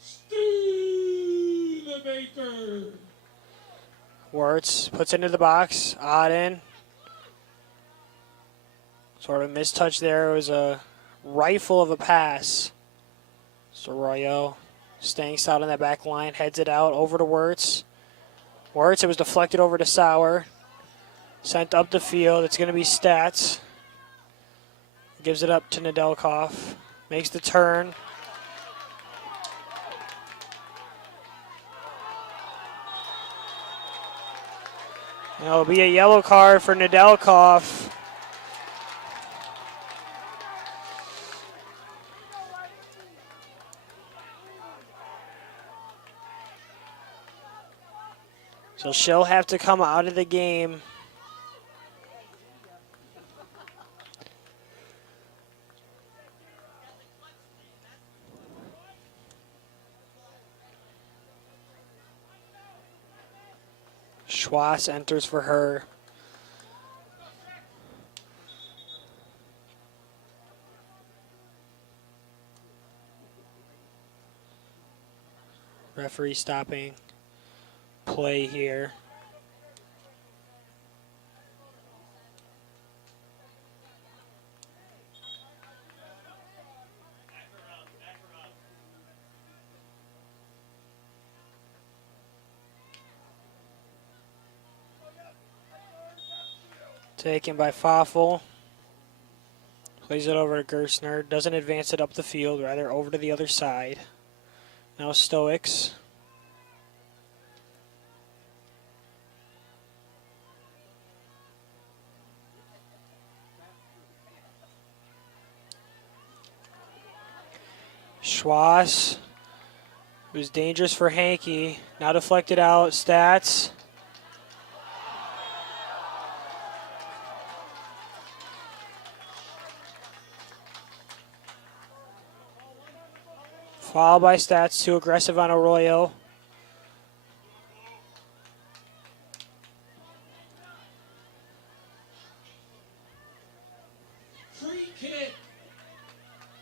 Studebaker. Wirtz puts it into the box. Auden. Sort of a mistouch there. It was a rifle of a pass. So Arroyo staying stout on that back line, heads it out over to Wirtz. Wirtz, it was deflected over to Sauer. Sent up the field. It's going to be Stats. Gives it up to Nedelkoff. Makes the turn. And it'll be a yellow card for Nedelkoff. So she'll have to come out of the game. Schwass enters for her. Referee stopping play here. Taken by Foffel. Plays it over to Gerstner. Doesn't advance it up the field, rather over to the other side. Now Stoics. Schwass, it was dangerous for Hankey. Now deflected out. Stats. Foul by Stats, too aggressive on Arroyo. Free kick,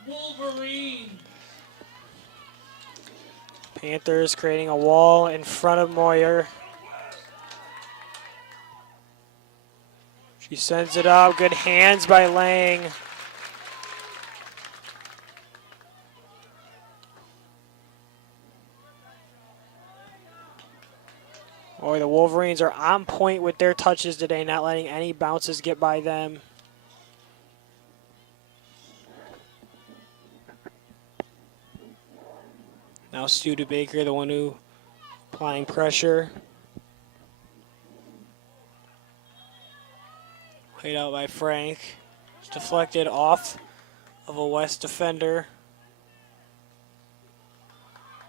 Wolverine. Panthers creating a wall in front of Moyer. She sends it up. Good hands by Lang. Boy, the Wolverines are on point with their touches today, not letting any bounces get by them. Now Studebaker, the one who applying pressure. Played out by Frank. It's deflected off of a West defender.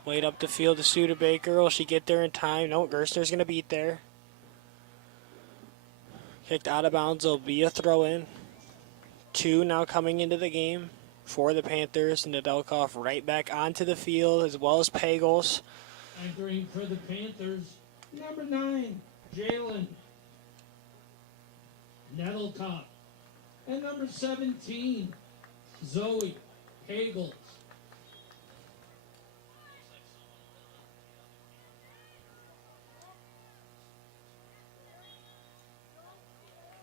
Laid up the field to Studebaker. Will she get there in time? No, Gerstner's going to beat there. Kicked out of bounds. There'll be a throw in. 2 now coming into the game for the Panthers. And Nedelkoff right back onto the field, as well as Pagels. Entering for the Panthers, number 9, Jalen Nedelkoff. And number 17, Zoe Pagels.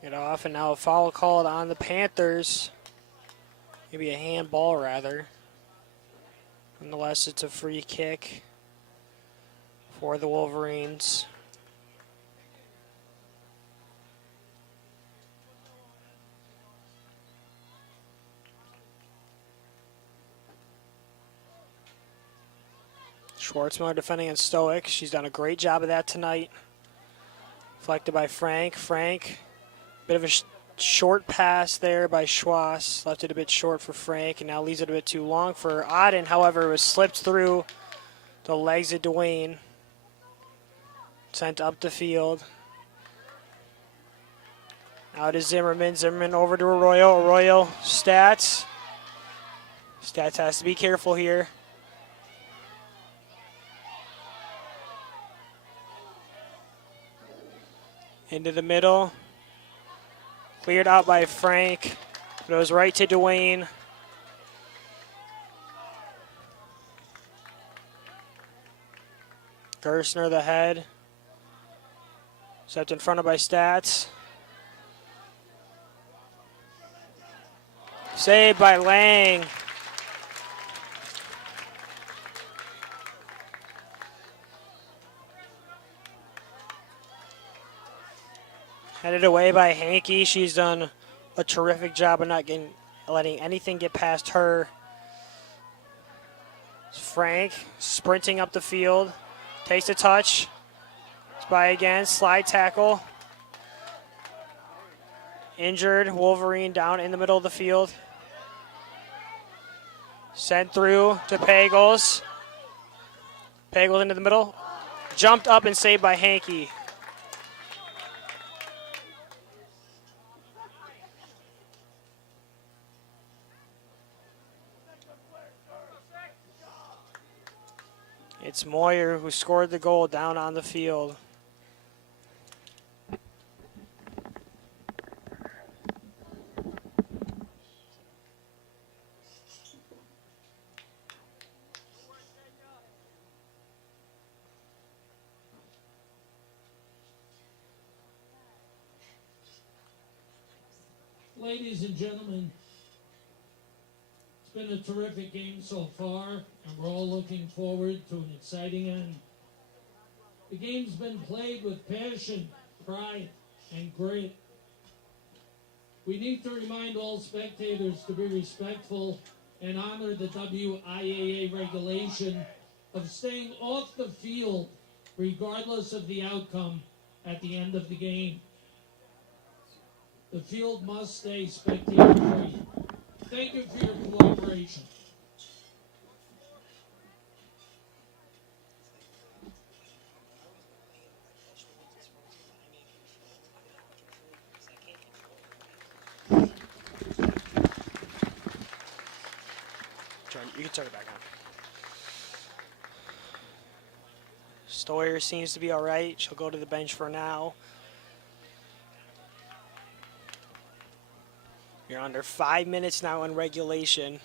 Get off, and now a foul called on the Panthers. Maybe a handball, rather. Nonetheless, it's a free kick for the Wolverines. Schwartzmiller defending on Stoic. She's done a great job of that tonight. Deflected by Frank. Frank, bit of a short pass there by Schwass. Left it a bit short for Frank, and now leaves it a bit too long for Auden. However, it was slipped through the legs of Dwayne. Sent up the field. Now to Zimmerman. Zimmerman over to Arroyo. Arroyo, Stats. Stats has to be careful here. Into the middle. Cleared out by Frank. Goes right to Dwayne. Gerstner the head. Stepped in front of by Stats. Saved by Lang. Headed away by Hankey. She's done a terrific job of not letting anything get past her. Frank sprinting up the field. Takes a touch. Spy again. Slide tackle. Injured. Wolverine down in the middle of the field. Sent through to Pagels. Pagels into the middle. Jumped up and saved by Hankey. It's Moyer who scored the goal down on the field. Ladies and gentlemen, it's been a terrific game so far, and we're all looking forward to an exciting end. The game's been played with passion, pride, and grit. We need to remind all spectators to be respectful and honor the WIAA regulation of staying off the field regardless of the outcome at the end of the game. The field must stay spectator-free. Thank you for your cooperation. You can turn it back on. Stoyer seems to be all right. She'll go to the bench for now. You're under 5 minutes now in regulation.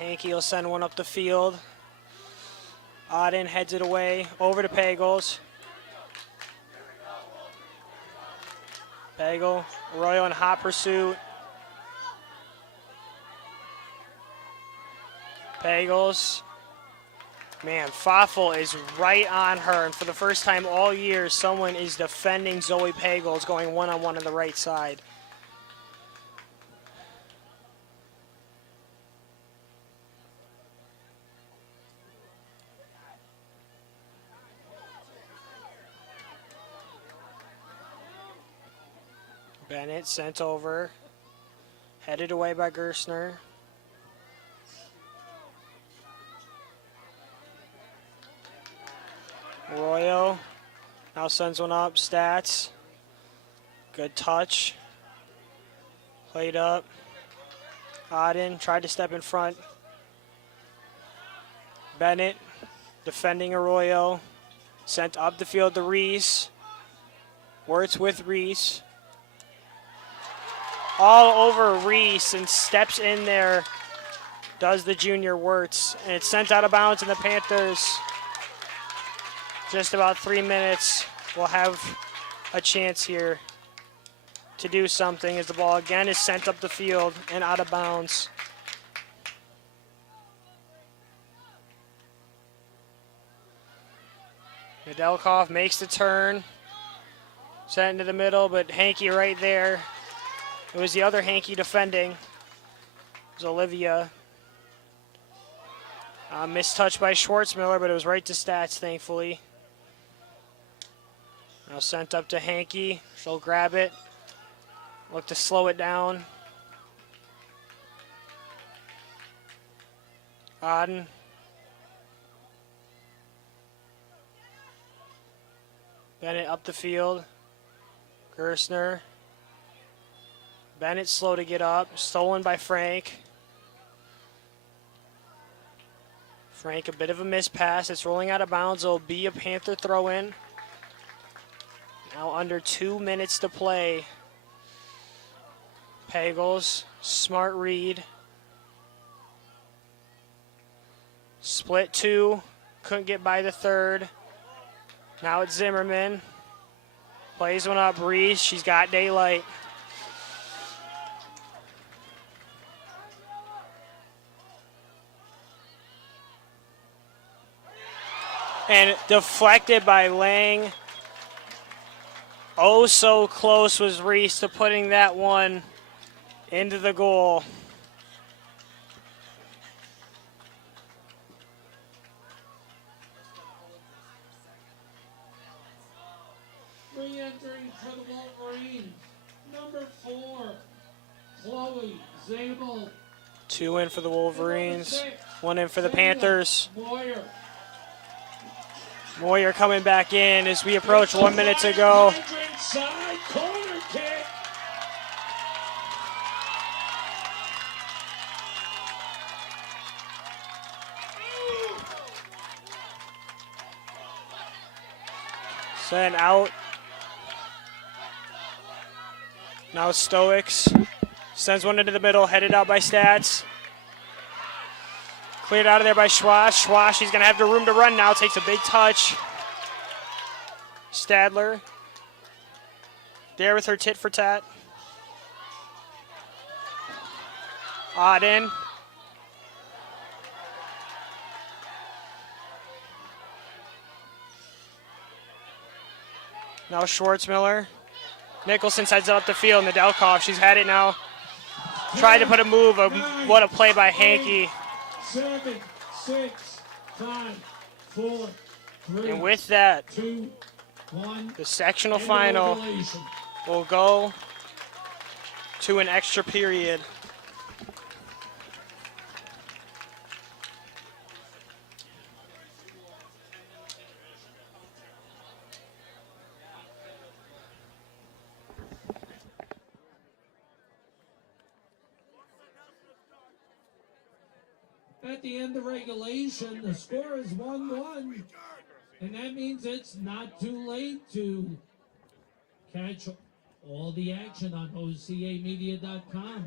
Hankey will send one up the field. Auden heads it away, over to Pagels. Pagel, Arroyo in hot pursuit. Pagels. Man, Foffel is right on her, and for the first time all year, someone is defending Zoe Pagels, going one-on-one on the right side. Bennett sent over, headed away by Gerstner. Arroyo now sends one up, Stats. Good touch. Played up. Auden tried to step in front. Bennett defending Arroyo. Sent up the field to Reese. Wirtz with Reese. All over Reese and steps in there. Does the junior Wirtz. And it's sent out of bounds, and the Panthers, just about 3 minutes, will have a chance here to do something as the ball again is sent up the field and out of bounds. Nedeljkov makes the turn. Sent into the middle, but Hankey right there. It was the other Hankey defending. It was Olivia. Mistouched by Schwartzmiller, but it was right to Stats, thankfully. Now sent up to Hankey. She'll grab it. Look to slow it down. Auden. Bennett up the field. Gerstner. Bennett slow to get up. Stolen by Frank. Frank, a bit of a miss pass. It's rolling out of bounds. It'll be a Panther throw-in. Now under 2 minutes to play. Pagels, smart read. Split two, couldn't get by the third. Now it's Zimmerman. Plays one up, Reese, she's got daylight. And deflected by Lang. Oh, so close was Reese to putting that one into the goal. Re-entering for the Wolverines, number 4, Chloe Zabel. 2 in for the Wolverines, 6, 1 in for the Sarah Panthers. Moyer. Moyer coming back in as we approach 1 minute to go. Side corner kick. Sent out. Now Stoics. Sends one into the middle, headed out by Stats. Cleared out of there by Schwash. Schwash, he's going to have the room to run now. Takes a big touch. Stadler. There with her tit for tat. Auden. Now Schwartzmiller. Nicholson sends it up the field. Nedeljkov, she's had it now. Tried to put a move. What a play by Hankey. 7, 6, 5, 4, 3, And with that, 2, 1. the sectional final will go to an extra period. At the end of regulation, the score is 1-1. And that means it's not too late to catch all the action on OCAmedia.com.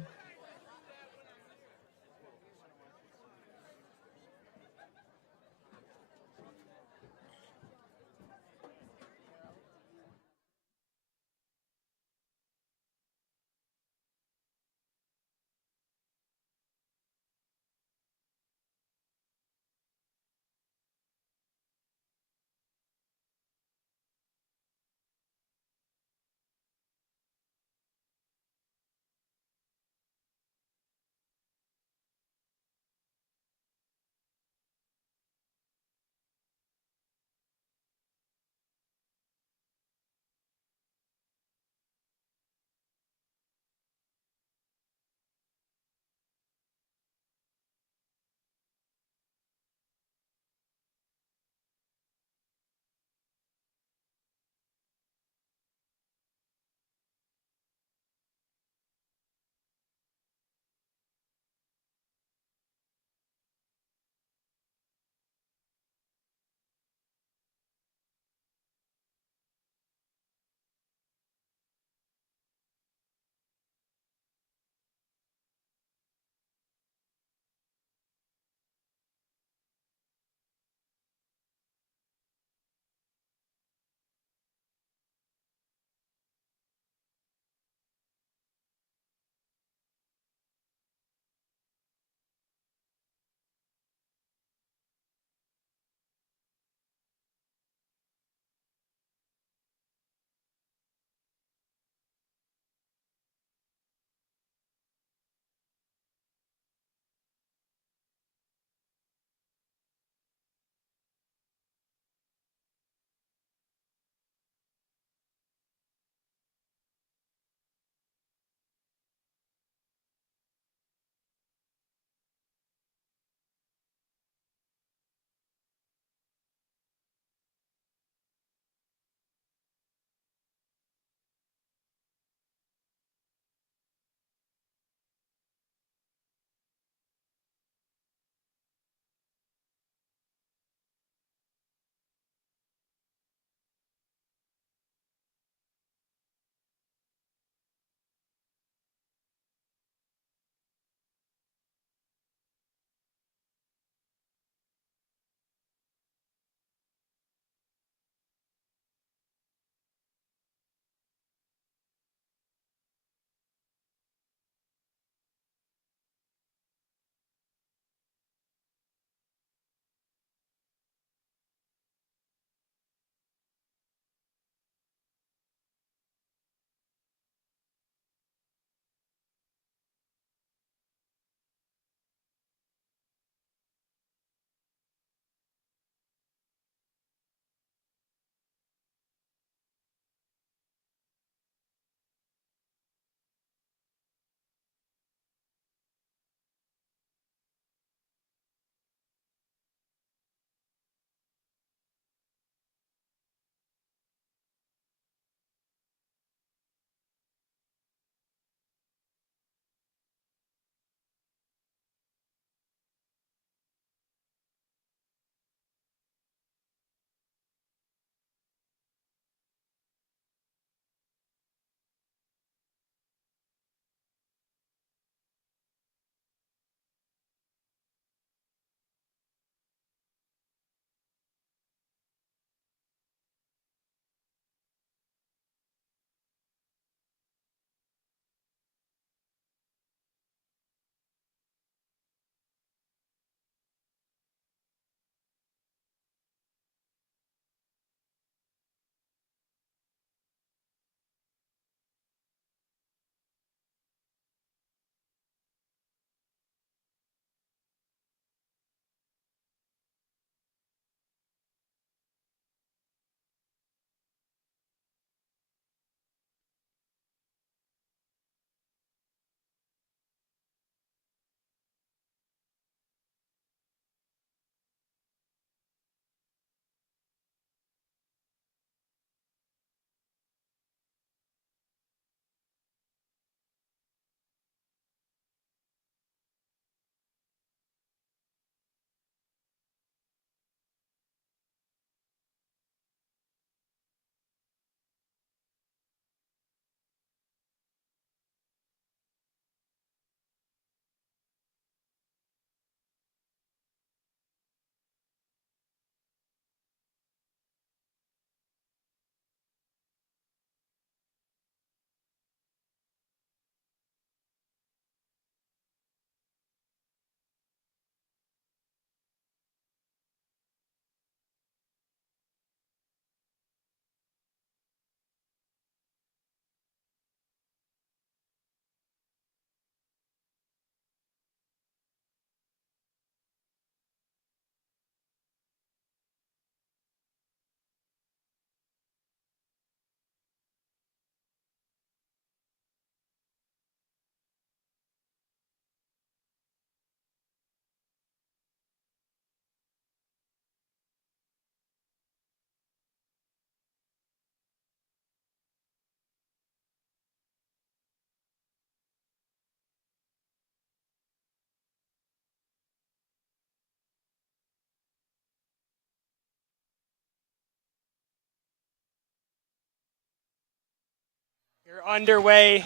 You're underway.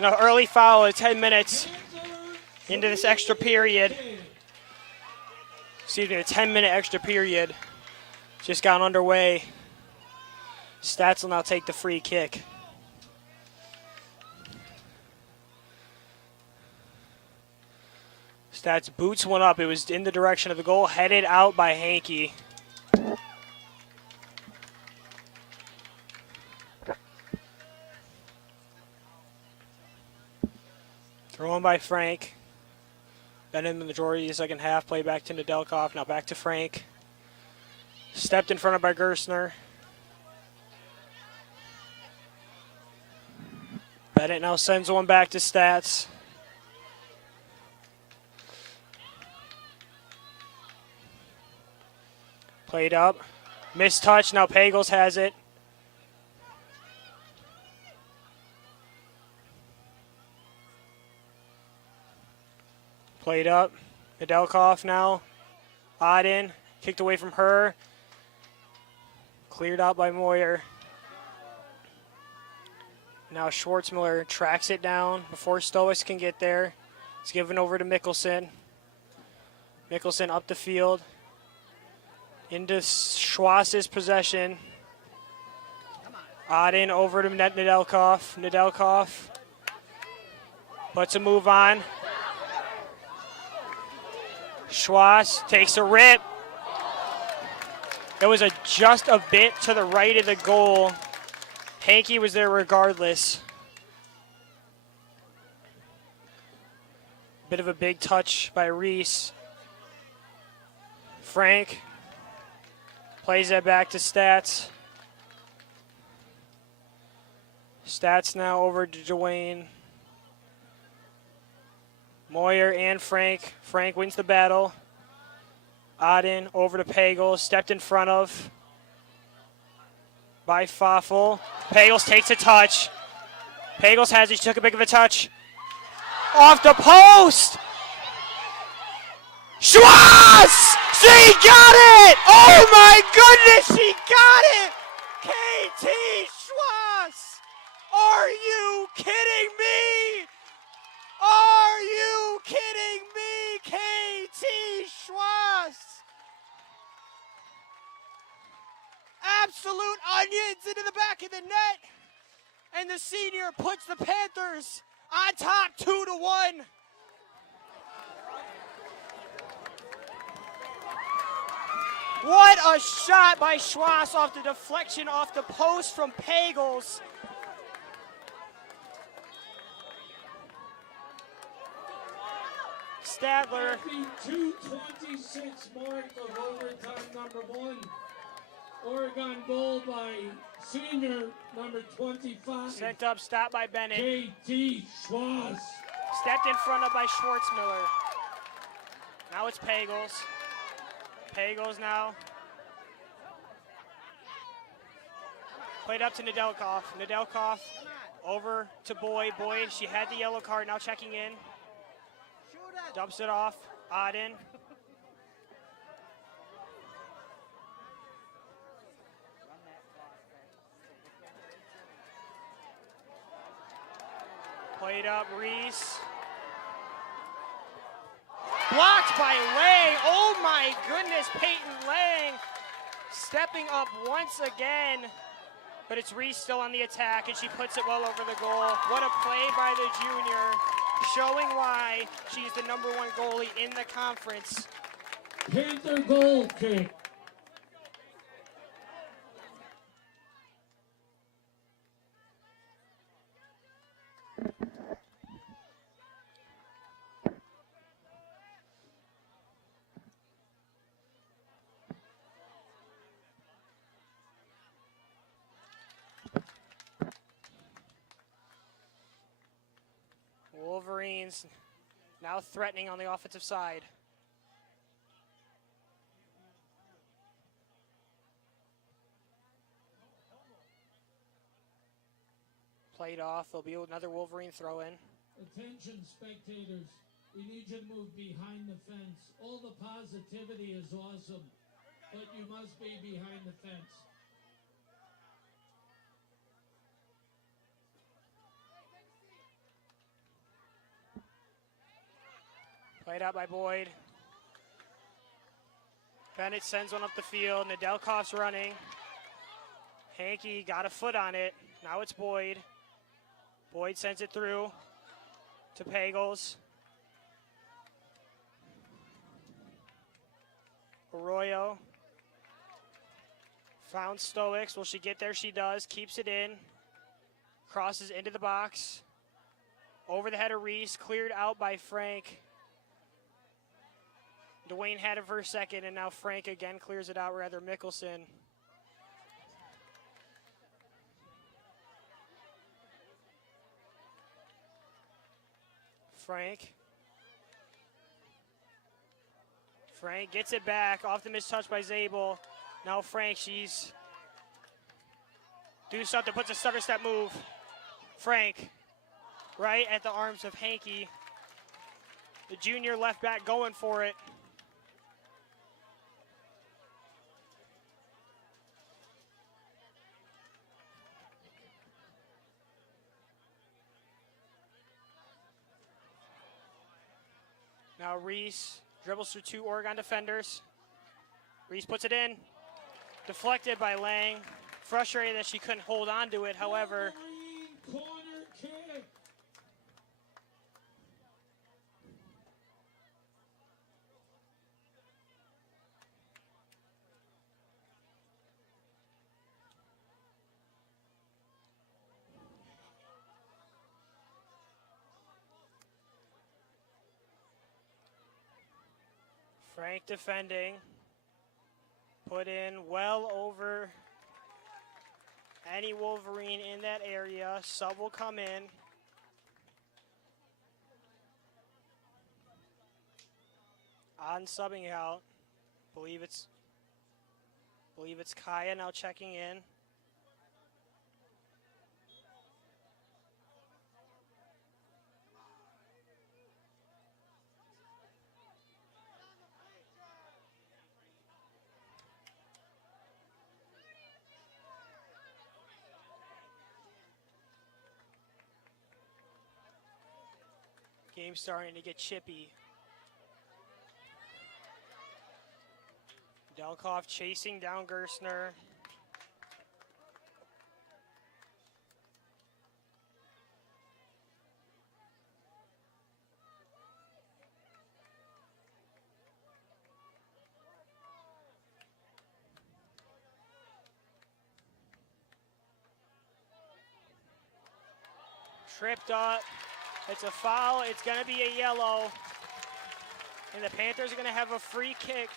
No, early foul at 10 minutes into this extra period. Excuse me, a 10-minute extra period just got underway. Stats will now take the free kick. Stats boots one up. It was in the direction of the goal, headed out by Hankey. Thrown by Frank. Been in the majority of the second half. Play back to Nedelkoff. Now back to Frank. Stepped in front of by Gersner. Bennett now sends one back to Stats. Played up. Missed touch. Now Pagels has it. Played up. Nedelkoff now. Auden. Kicked away from her. Cleared out by Moyer. Now Schwartzmiller tracks it down before Stoics can get there. It's given over to Mickelson. Mickelson up the field. Into Schwass's possession. Auden over to Nedelkoff. Nedelkoff puts a move on. Schwass takes a rip. It was just a bit to the right of the goal. Hankey was there regardless. Bit of a big touch by Reese. Frank plays that back to Stats. Stats now over to Dwayne. Moyer and Frank. Frank wins the battle. Auden over to Pagels. Stepped in front of by Foffel. Pagels takes a touch. Pagels has it. She took a big of a touch. Off the post! Schwartz! She got it! Oh my goodness, she got it! KT Schwartz! Are you kidding me? Are you kidding me? KT Schwartz! Absolute onions into the back of the net. And the senior puts the Panthers on top 2-1. What a shot by Schwass off the deflection off the post from Pagels. Stadler. At the 2:26 mark of overtime number 1. Oregon goal by senior number 25. Sent up, stopped by Bennett. KT Schwartz. Stepped in front of by Schwartzmiller. Now it's Pagels. Pagels now. Played up to Nedelkoff. Nedelkoff over to Boyd. Boyd, she had the yellow card, now checking in. Dumps it off. Auden. Played up, Reese. Blocked by Lang. Oh my goodness, Peyton Lang stepping up once again. But it's Reese still on the attack, and she puts it well over the goal. What a play by the junior, showing why she's the #1 goalie in the conference. Panther goal kick. Wolverines now threatening on the offensive side. Played off. There'll be another Wolverine throw in. Attention spectators, we need you to move behind the fence. All the positivity is awesome, but you must be behind the fence. Played out by Boyd. Bennett sends one up the field. Nedelkoff's running. Hankey got a foot on it. Now it's Boyd. Boyd sends it through to Pagels. Arroyo found Stoics. Will she get there? She does. Keeps it in. Crosses into the box. Over the head of Reese. Cleared out by Frank. Dwayne had it for a second, and now Frank again clears it out, rather Mickelson. Frank gets it back, off the missed touch by Zabel. Now Frank, she's do something, puts a stutter step move. Frank, right at the arms of Hankey. The junior left back going for it. Now Reese dribbles through two Oregon defenders. Reese puts it in. Deflected by Lang. Frustrated that she couldn't hold on to it, however. Corner kick. Frank defending. Put in well over any Wolverine in that area. Sub will come in. On subbing out. Believe it's Kaya now checking in. Game's starting to get chippy. Delkoff chasing down Gerstner. Tripped up. It's a foul. It's going to be a yellow. And the Panthers are going to have a free kick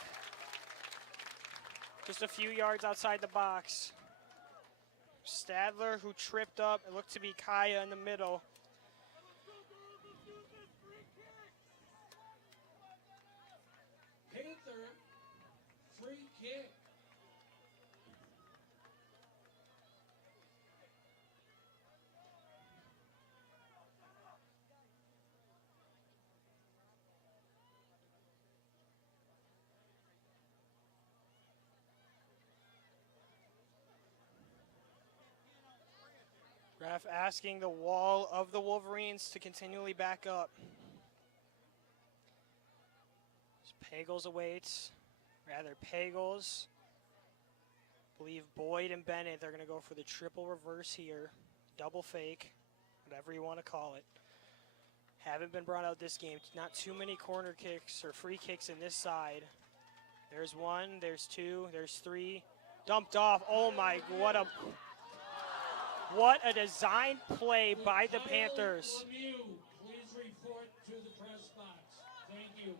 just a few yards outside the box. Stadler, who tripped up. It looked to be Kaya in the middle. Panther free kick. Ref asking the wall of the Wolverines to continually back up. Pagels awaits. Pagels. Believe Boyd and Bennett, they're going to go for the triple reverse here. Double fake, whatever you want to call it. Haven't been brought out this game. Not too many corner kicks or free kicks in this side. There's one, there's two, there's three. Dumped off. Oh my, what a design play by the Panthers. Lemieux, please report to the press box. Thank you.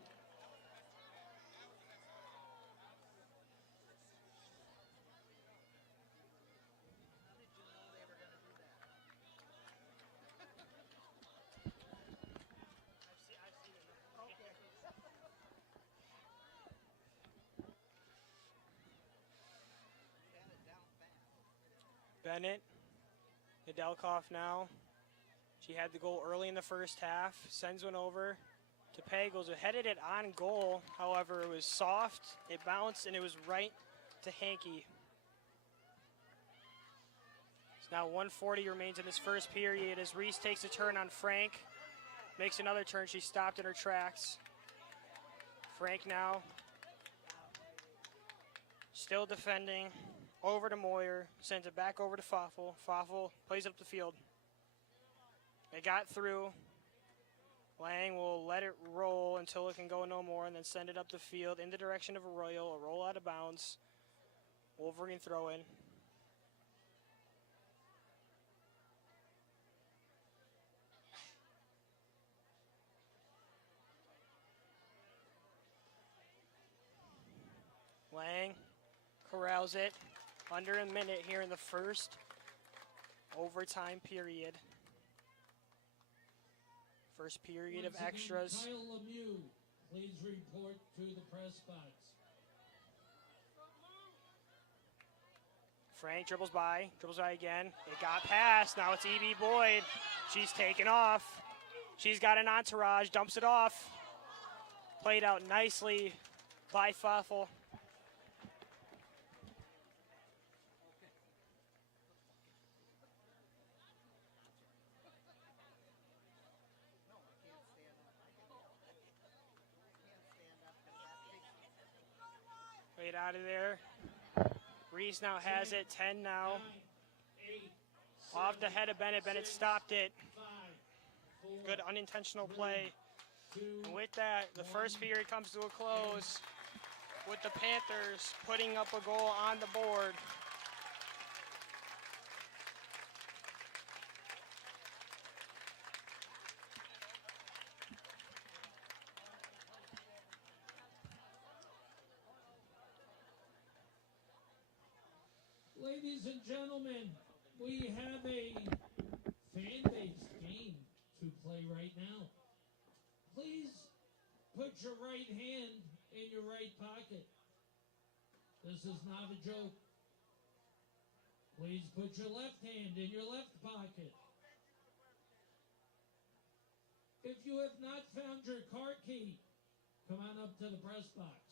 Bennett, Nedelkoff now. She had the goal early in the first half. Sends one over to Pagels, who headed it on goal. However, it was soft, it bounced, and it was right to Hankey. So now 1:40 remains in this first period as Reese takes a turn on Frank. Makes another turn. She stopped in her tracks. Frank now. Still defending. Over to Moyer. Sends it back over to Foffel. Foffel plays up the field. They got through. Lang will let it roll until it can go no more and then send it up the field in the direction of Arroyo. A roll out of bounds. Wolverine throw in. Lang corrals it. Under a minute here in the first overtime period. First period of Once again, extras. Kyle Lemieux, please report to the press box. Frank dribbles by again. It got past. Now it's E.B. Boyd. She's taken off. She's got an entourage. Dumps it off. Played out nicely by Foffel. Played out of there. Reese now has it. 10 now. 9, 8, Off the head of Bennett. Bennett stopped it. 5, 4, Good unintentional play. 2, And with that, the first period comes to a close with the Panthers putting up a goal on the board. Ladies and gentlemen, we have a fan-based game to play right now. Please put your right hand in your right pocket. This is not a joke. Please put your left hand in your left pocket. If you have not found your car key, come on up to the press box.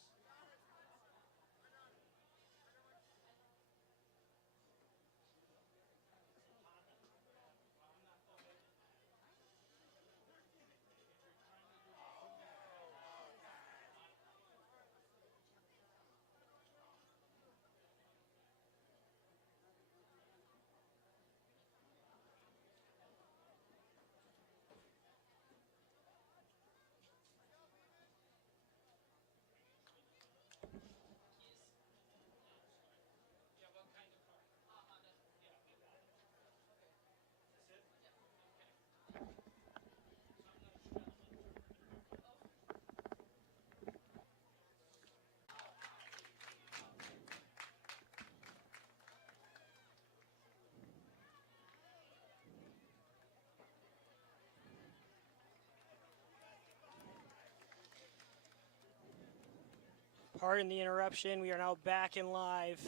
Pardon the interruption. We are now back in live.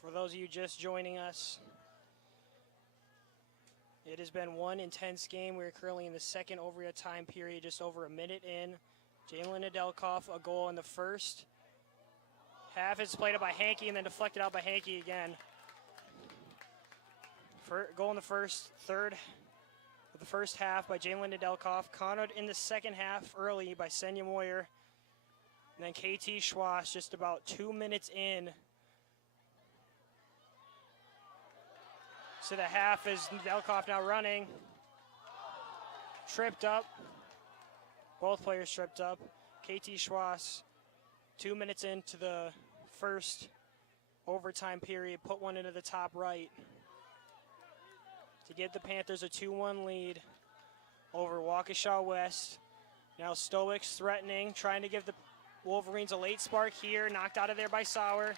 For those of you just joining us, it has been one intense game. We are currently in the second overtime period, just over a minute in. Jalen Nedelkoff, a goal in the first. Half is played up by Hankey and then deflected out by Hankey again. Goal in the first, third of the first half by Jalen Nedelkoff. Countered in the second half early by Senya Moyer. And then KT Schwass just about 2 minutes in. So the half is Nedelkoff now running. Tripped up. Both players tripped up. KT Schwass, 2 minutes into the first overtime period, put one into the top right to give the Panthers a 2-1 lead over Waukesha West. Now Stoics threatening, trying to give the Wolverines a late spark here, knocked out of there by Sauer.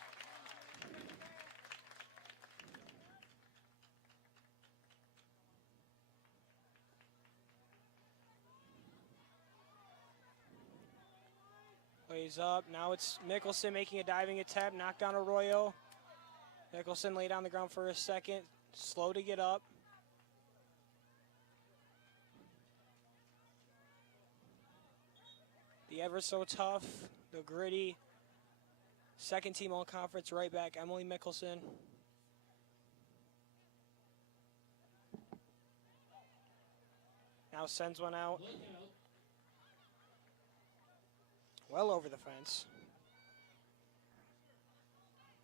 Plays up, now it's Mickelson making a diving attempt, knocked down Arroyo. Mickelson laid on the ground for a second, slow to get up. The ever so tough, the gritty, second team all conference right back, Emily Mickelson. Now sends one out. well over the fence.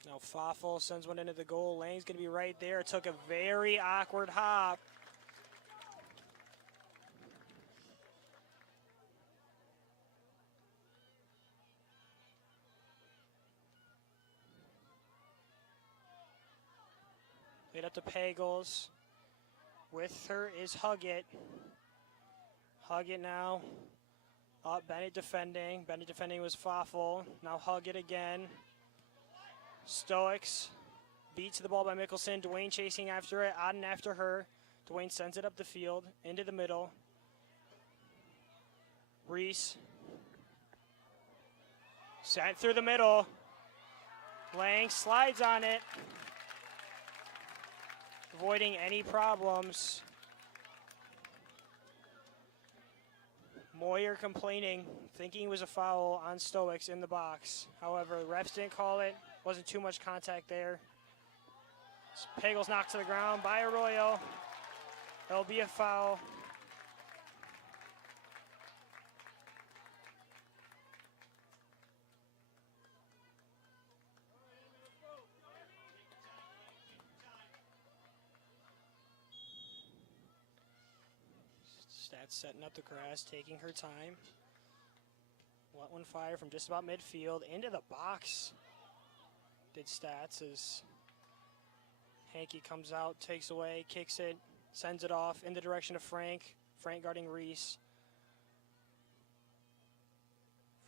Now Foffel sends one into the goal. Lane's going to be right there. It took a very awkward hop. Played up to Pagels. With her is Huggett. Huggett now. Up, Bennett defending. Bennett defending was Foffel. Now Huggett again. Stoics. Beat to the ball by Mickelson. Dwayne chasing after it. Odden after her. Dwayne sends it up the field. Into the middle. Reese. Sent through the middle. Lang slides on it. Avoiding any problems. Moyer complaining, thinking it was a foul on Stoics in the box. However, the refs didn't call it. Wasn't too much contact there. Pagels knocked to the ground by Arroyo. There'll be a foul. Stats setting up the grass, taking her time. Let one fire from just about midfield into the box. Did Stats as Hankey comes out, takes away, kicks it, sends it off in the direction of Frank. Frank guarding Reese.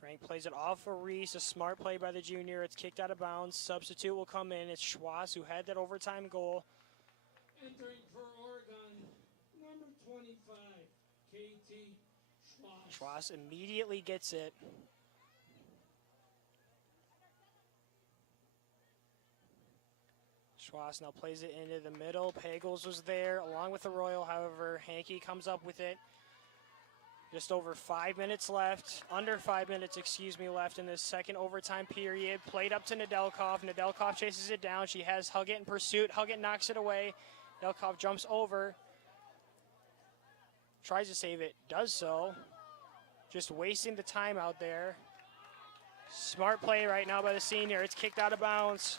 Frank plays it off for Reese. A smart play by the junior. It's kicked out of bounds. Substitute will come in. It's Schwass who had that overtime goal. Entering for Oregon, number 25, KT Schwass. Schwass immediately gets it. Schwass now plays it into the middle. Pagels was there along with Arroyo. However, Hankey comes up with it. Just over 5 minutes left, under 5 minutes, left in this second overtime period. Played up to Nedelkov. Nedelkov chases it down. She has Huggett in pursuit. Huggett knocks it away. Nedelkov jumps over. Tries to save it, does so. Just wasting the time out there. Smart play right now by the senior. It's kicked out of bounds.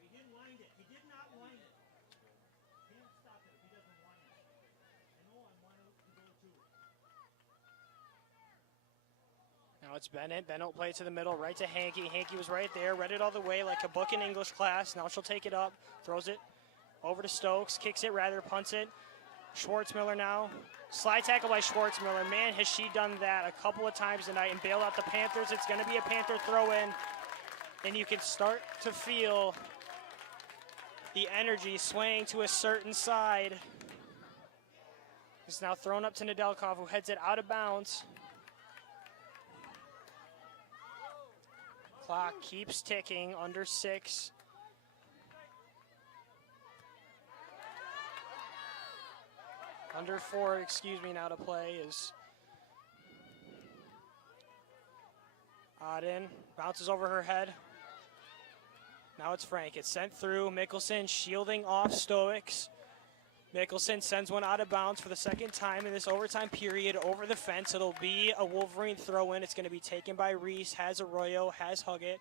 He didn't wind it. He did not wind it. Can't stop it if he doesn't wind it. I know I want to go too. Now it's Bennett. Bennett will play it to the middle, right to Hankey. Hankey was right there, read it all the way like a book in English class. Now she'll take it up, throws it over to Stokes, kicks it rather, punts it. Schwartzmiller now. Slide tackle by Schwartzmiller. Man, has she done that a couple of times tonight and bailed out the Panthers. It's going to be a Panther throw-in. And you can start to feel the energy swaying to a certain side. It's now thrown up to Nedelkov, who heads it out of bounds. Clock keeps ticking, under 6. Under 4, now to play is Odden. Bounces over her head. Now it's Frank. It's sent through. Mickelson shielding off Stoics. Mickelson sends one out of bounds for the second time in this overtime period over the fence. It'll be a Wolverine throw-in. It's going to be taken by Reese. Has Arroyo. Has Huggett.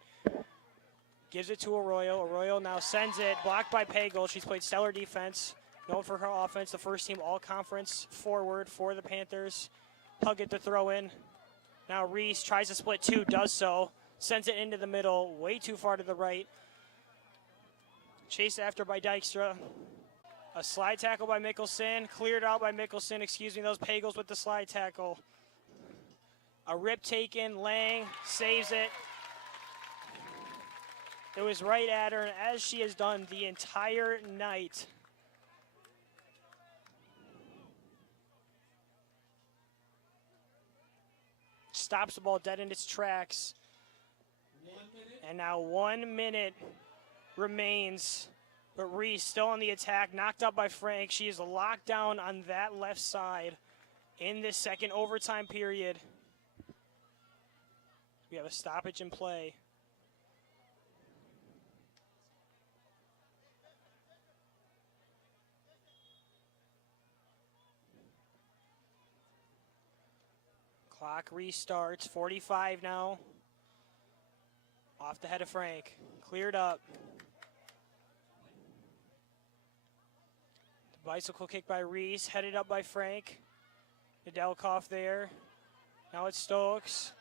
Gives it to Arroyo. Arroyo now sends it. Blocked by Pagel. She's played stellar defense. Known for her offense. The first team all-conference forward for the Panthers. Huggett to throw in. Now Reese tries to split 2. Does so. Sends it into the middle. Way too far to the right. Chased after by Dykstra. A slide tackle by Mickelson. Cleared out by Mickelson. Those Pagels with the slide tackle. A rip taken. Lang saves it. It was right at her, and as she has done the entire night. Stops the ball dead in its tracks. 1 minute. And now 1 minute remains But Reese still on the attack, knocked up by Frank. She is locked down on that left side in this second overtime period. We have a stoppage in play. Clock restarts, 45 now. Off the head of Frank, cleared up. The bicycle kick by Reese, headed up by Frank. Nedelkoff there. Now it's Stokes.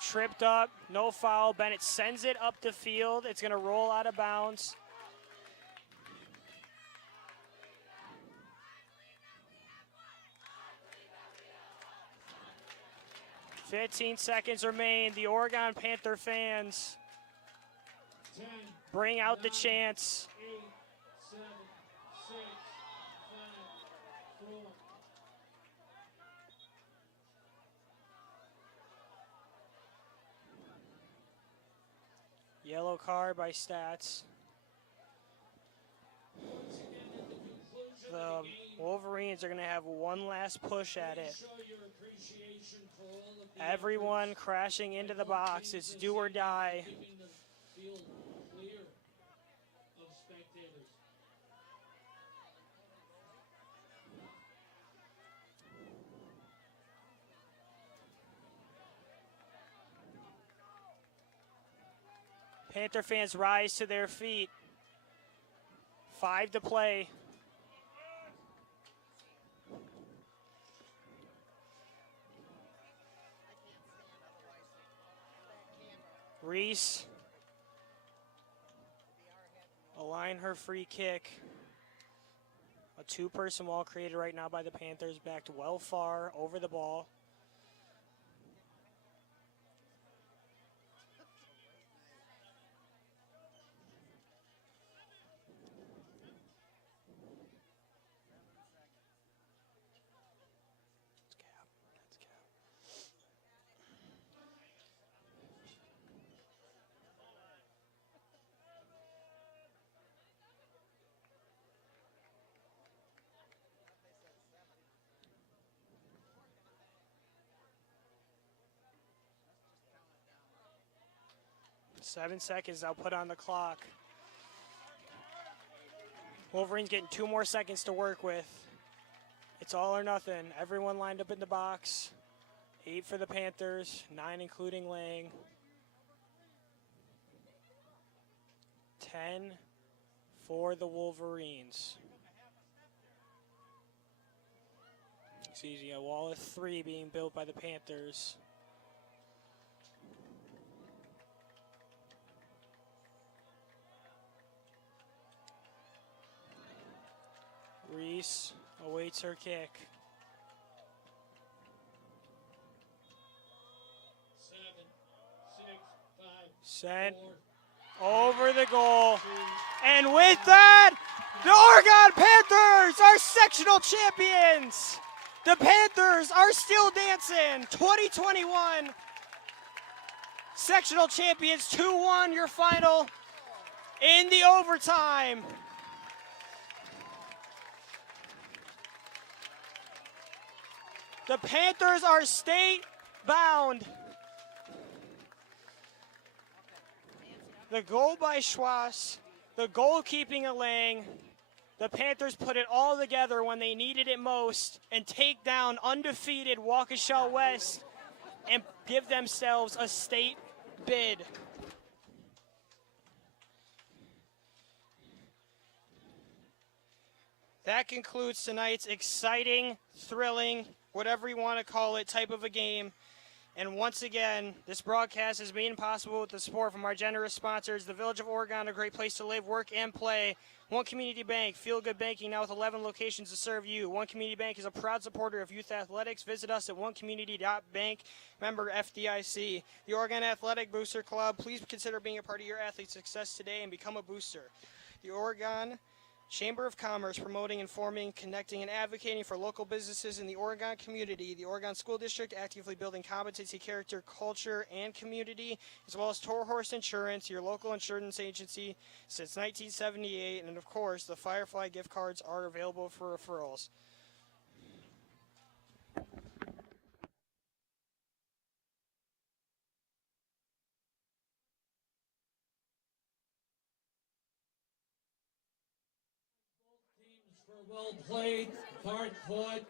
Tripped up, no foul. Bennett sends it up the field. It's going to roll out of bounds. "15 seconds remain. The Oregon Panther fans 10, bring out the 9, chants. 8, 7, 6, 5, 4. Yellow card by Stats. Once again, at the conclusion The of the game, Wolverines are going to have one last push at it. show your appreciation for all of the Everyone efforts crashing into the by both box. teams It's this do or evening, die. keeping the field clear of spectators. Panther fans rise to their feet. 5 to play. Reese. Align her free kick. A two-person wall created right now by the Panthers, backed well far over the ball. That's cap. 7 seconds I'll put on the clock. Wolverines getting 2 more seconds to work with. It's all or nothing. Everyone lined up in the box. 8 for the Panthers, 9 including Lang. 10 for the Wolverines. It's easy. A wall of 3 being built by the Panthers. Reese awaits her kick. 7, 6, 5, Sent 4, over the goal. 2, And with that, the Oregon Panthers are sectional champions. The Panthers are still dancing. 2021 sectional champions, 2-1 your final in the overtime. The Panthers are state bound. The goal by Schwass, the goalkeeping of Lang. The Panthers put it all together when they needed it most and take down undefeated Waukesha West and give themselves a state bid. That concludes tonight's exciting, thrilling, whatever you want to call it, type of a game. And once again, this broadcast is made possible with the support from our generous sponsors, the Village of Oregon, a great place to live, work, and play. One Community Bank, Feel Good Banking, now with 11 locations to serve you. One Community Bank is a proud supporter of youth athletics. Visit us at onecommunity.bank, member FDIC. The Oregon Athletic Booster Club, please consider being a part of your athlete's success today and become a booster. The Oregon Chamber of Commerce, promoting, informing, connecting, and advocating for local businesses in the Oregon community. The Oregon School District, actively building competency, character, culture, and community, as well as Toro Horse Insurance, your local insurance agency since 1978. And of course, the Firefly gift cards are available for referrals. Teams for a well played, hard fought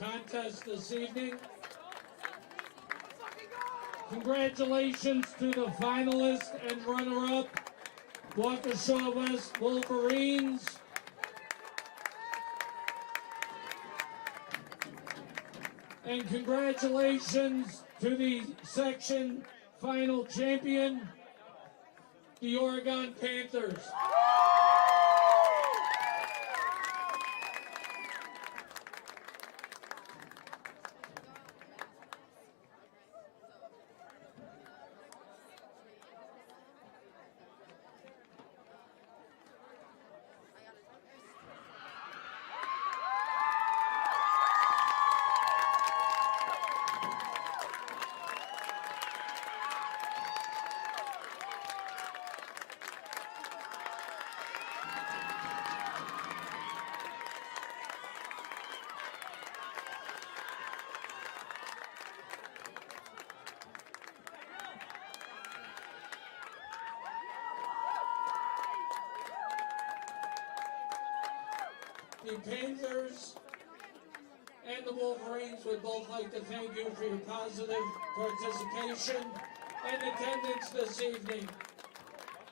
contest this evening. Congratulations to the finalists and runner-up, Waukesha West Wolverines. And congratulations to the section final champion, the Oregon Panthers. The Panthers and the Wolverines would both like to thank you for your positive participation and attendance this evening.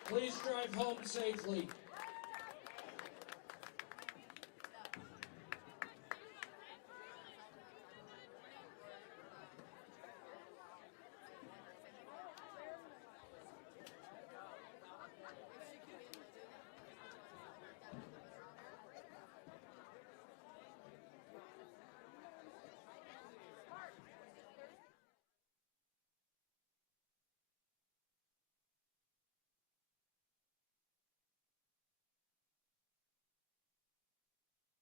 Please drive home safely.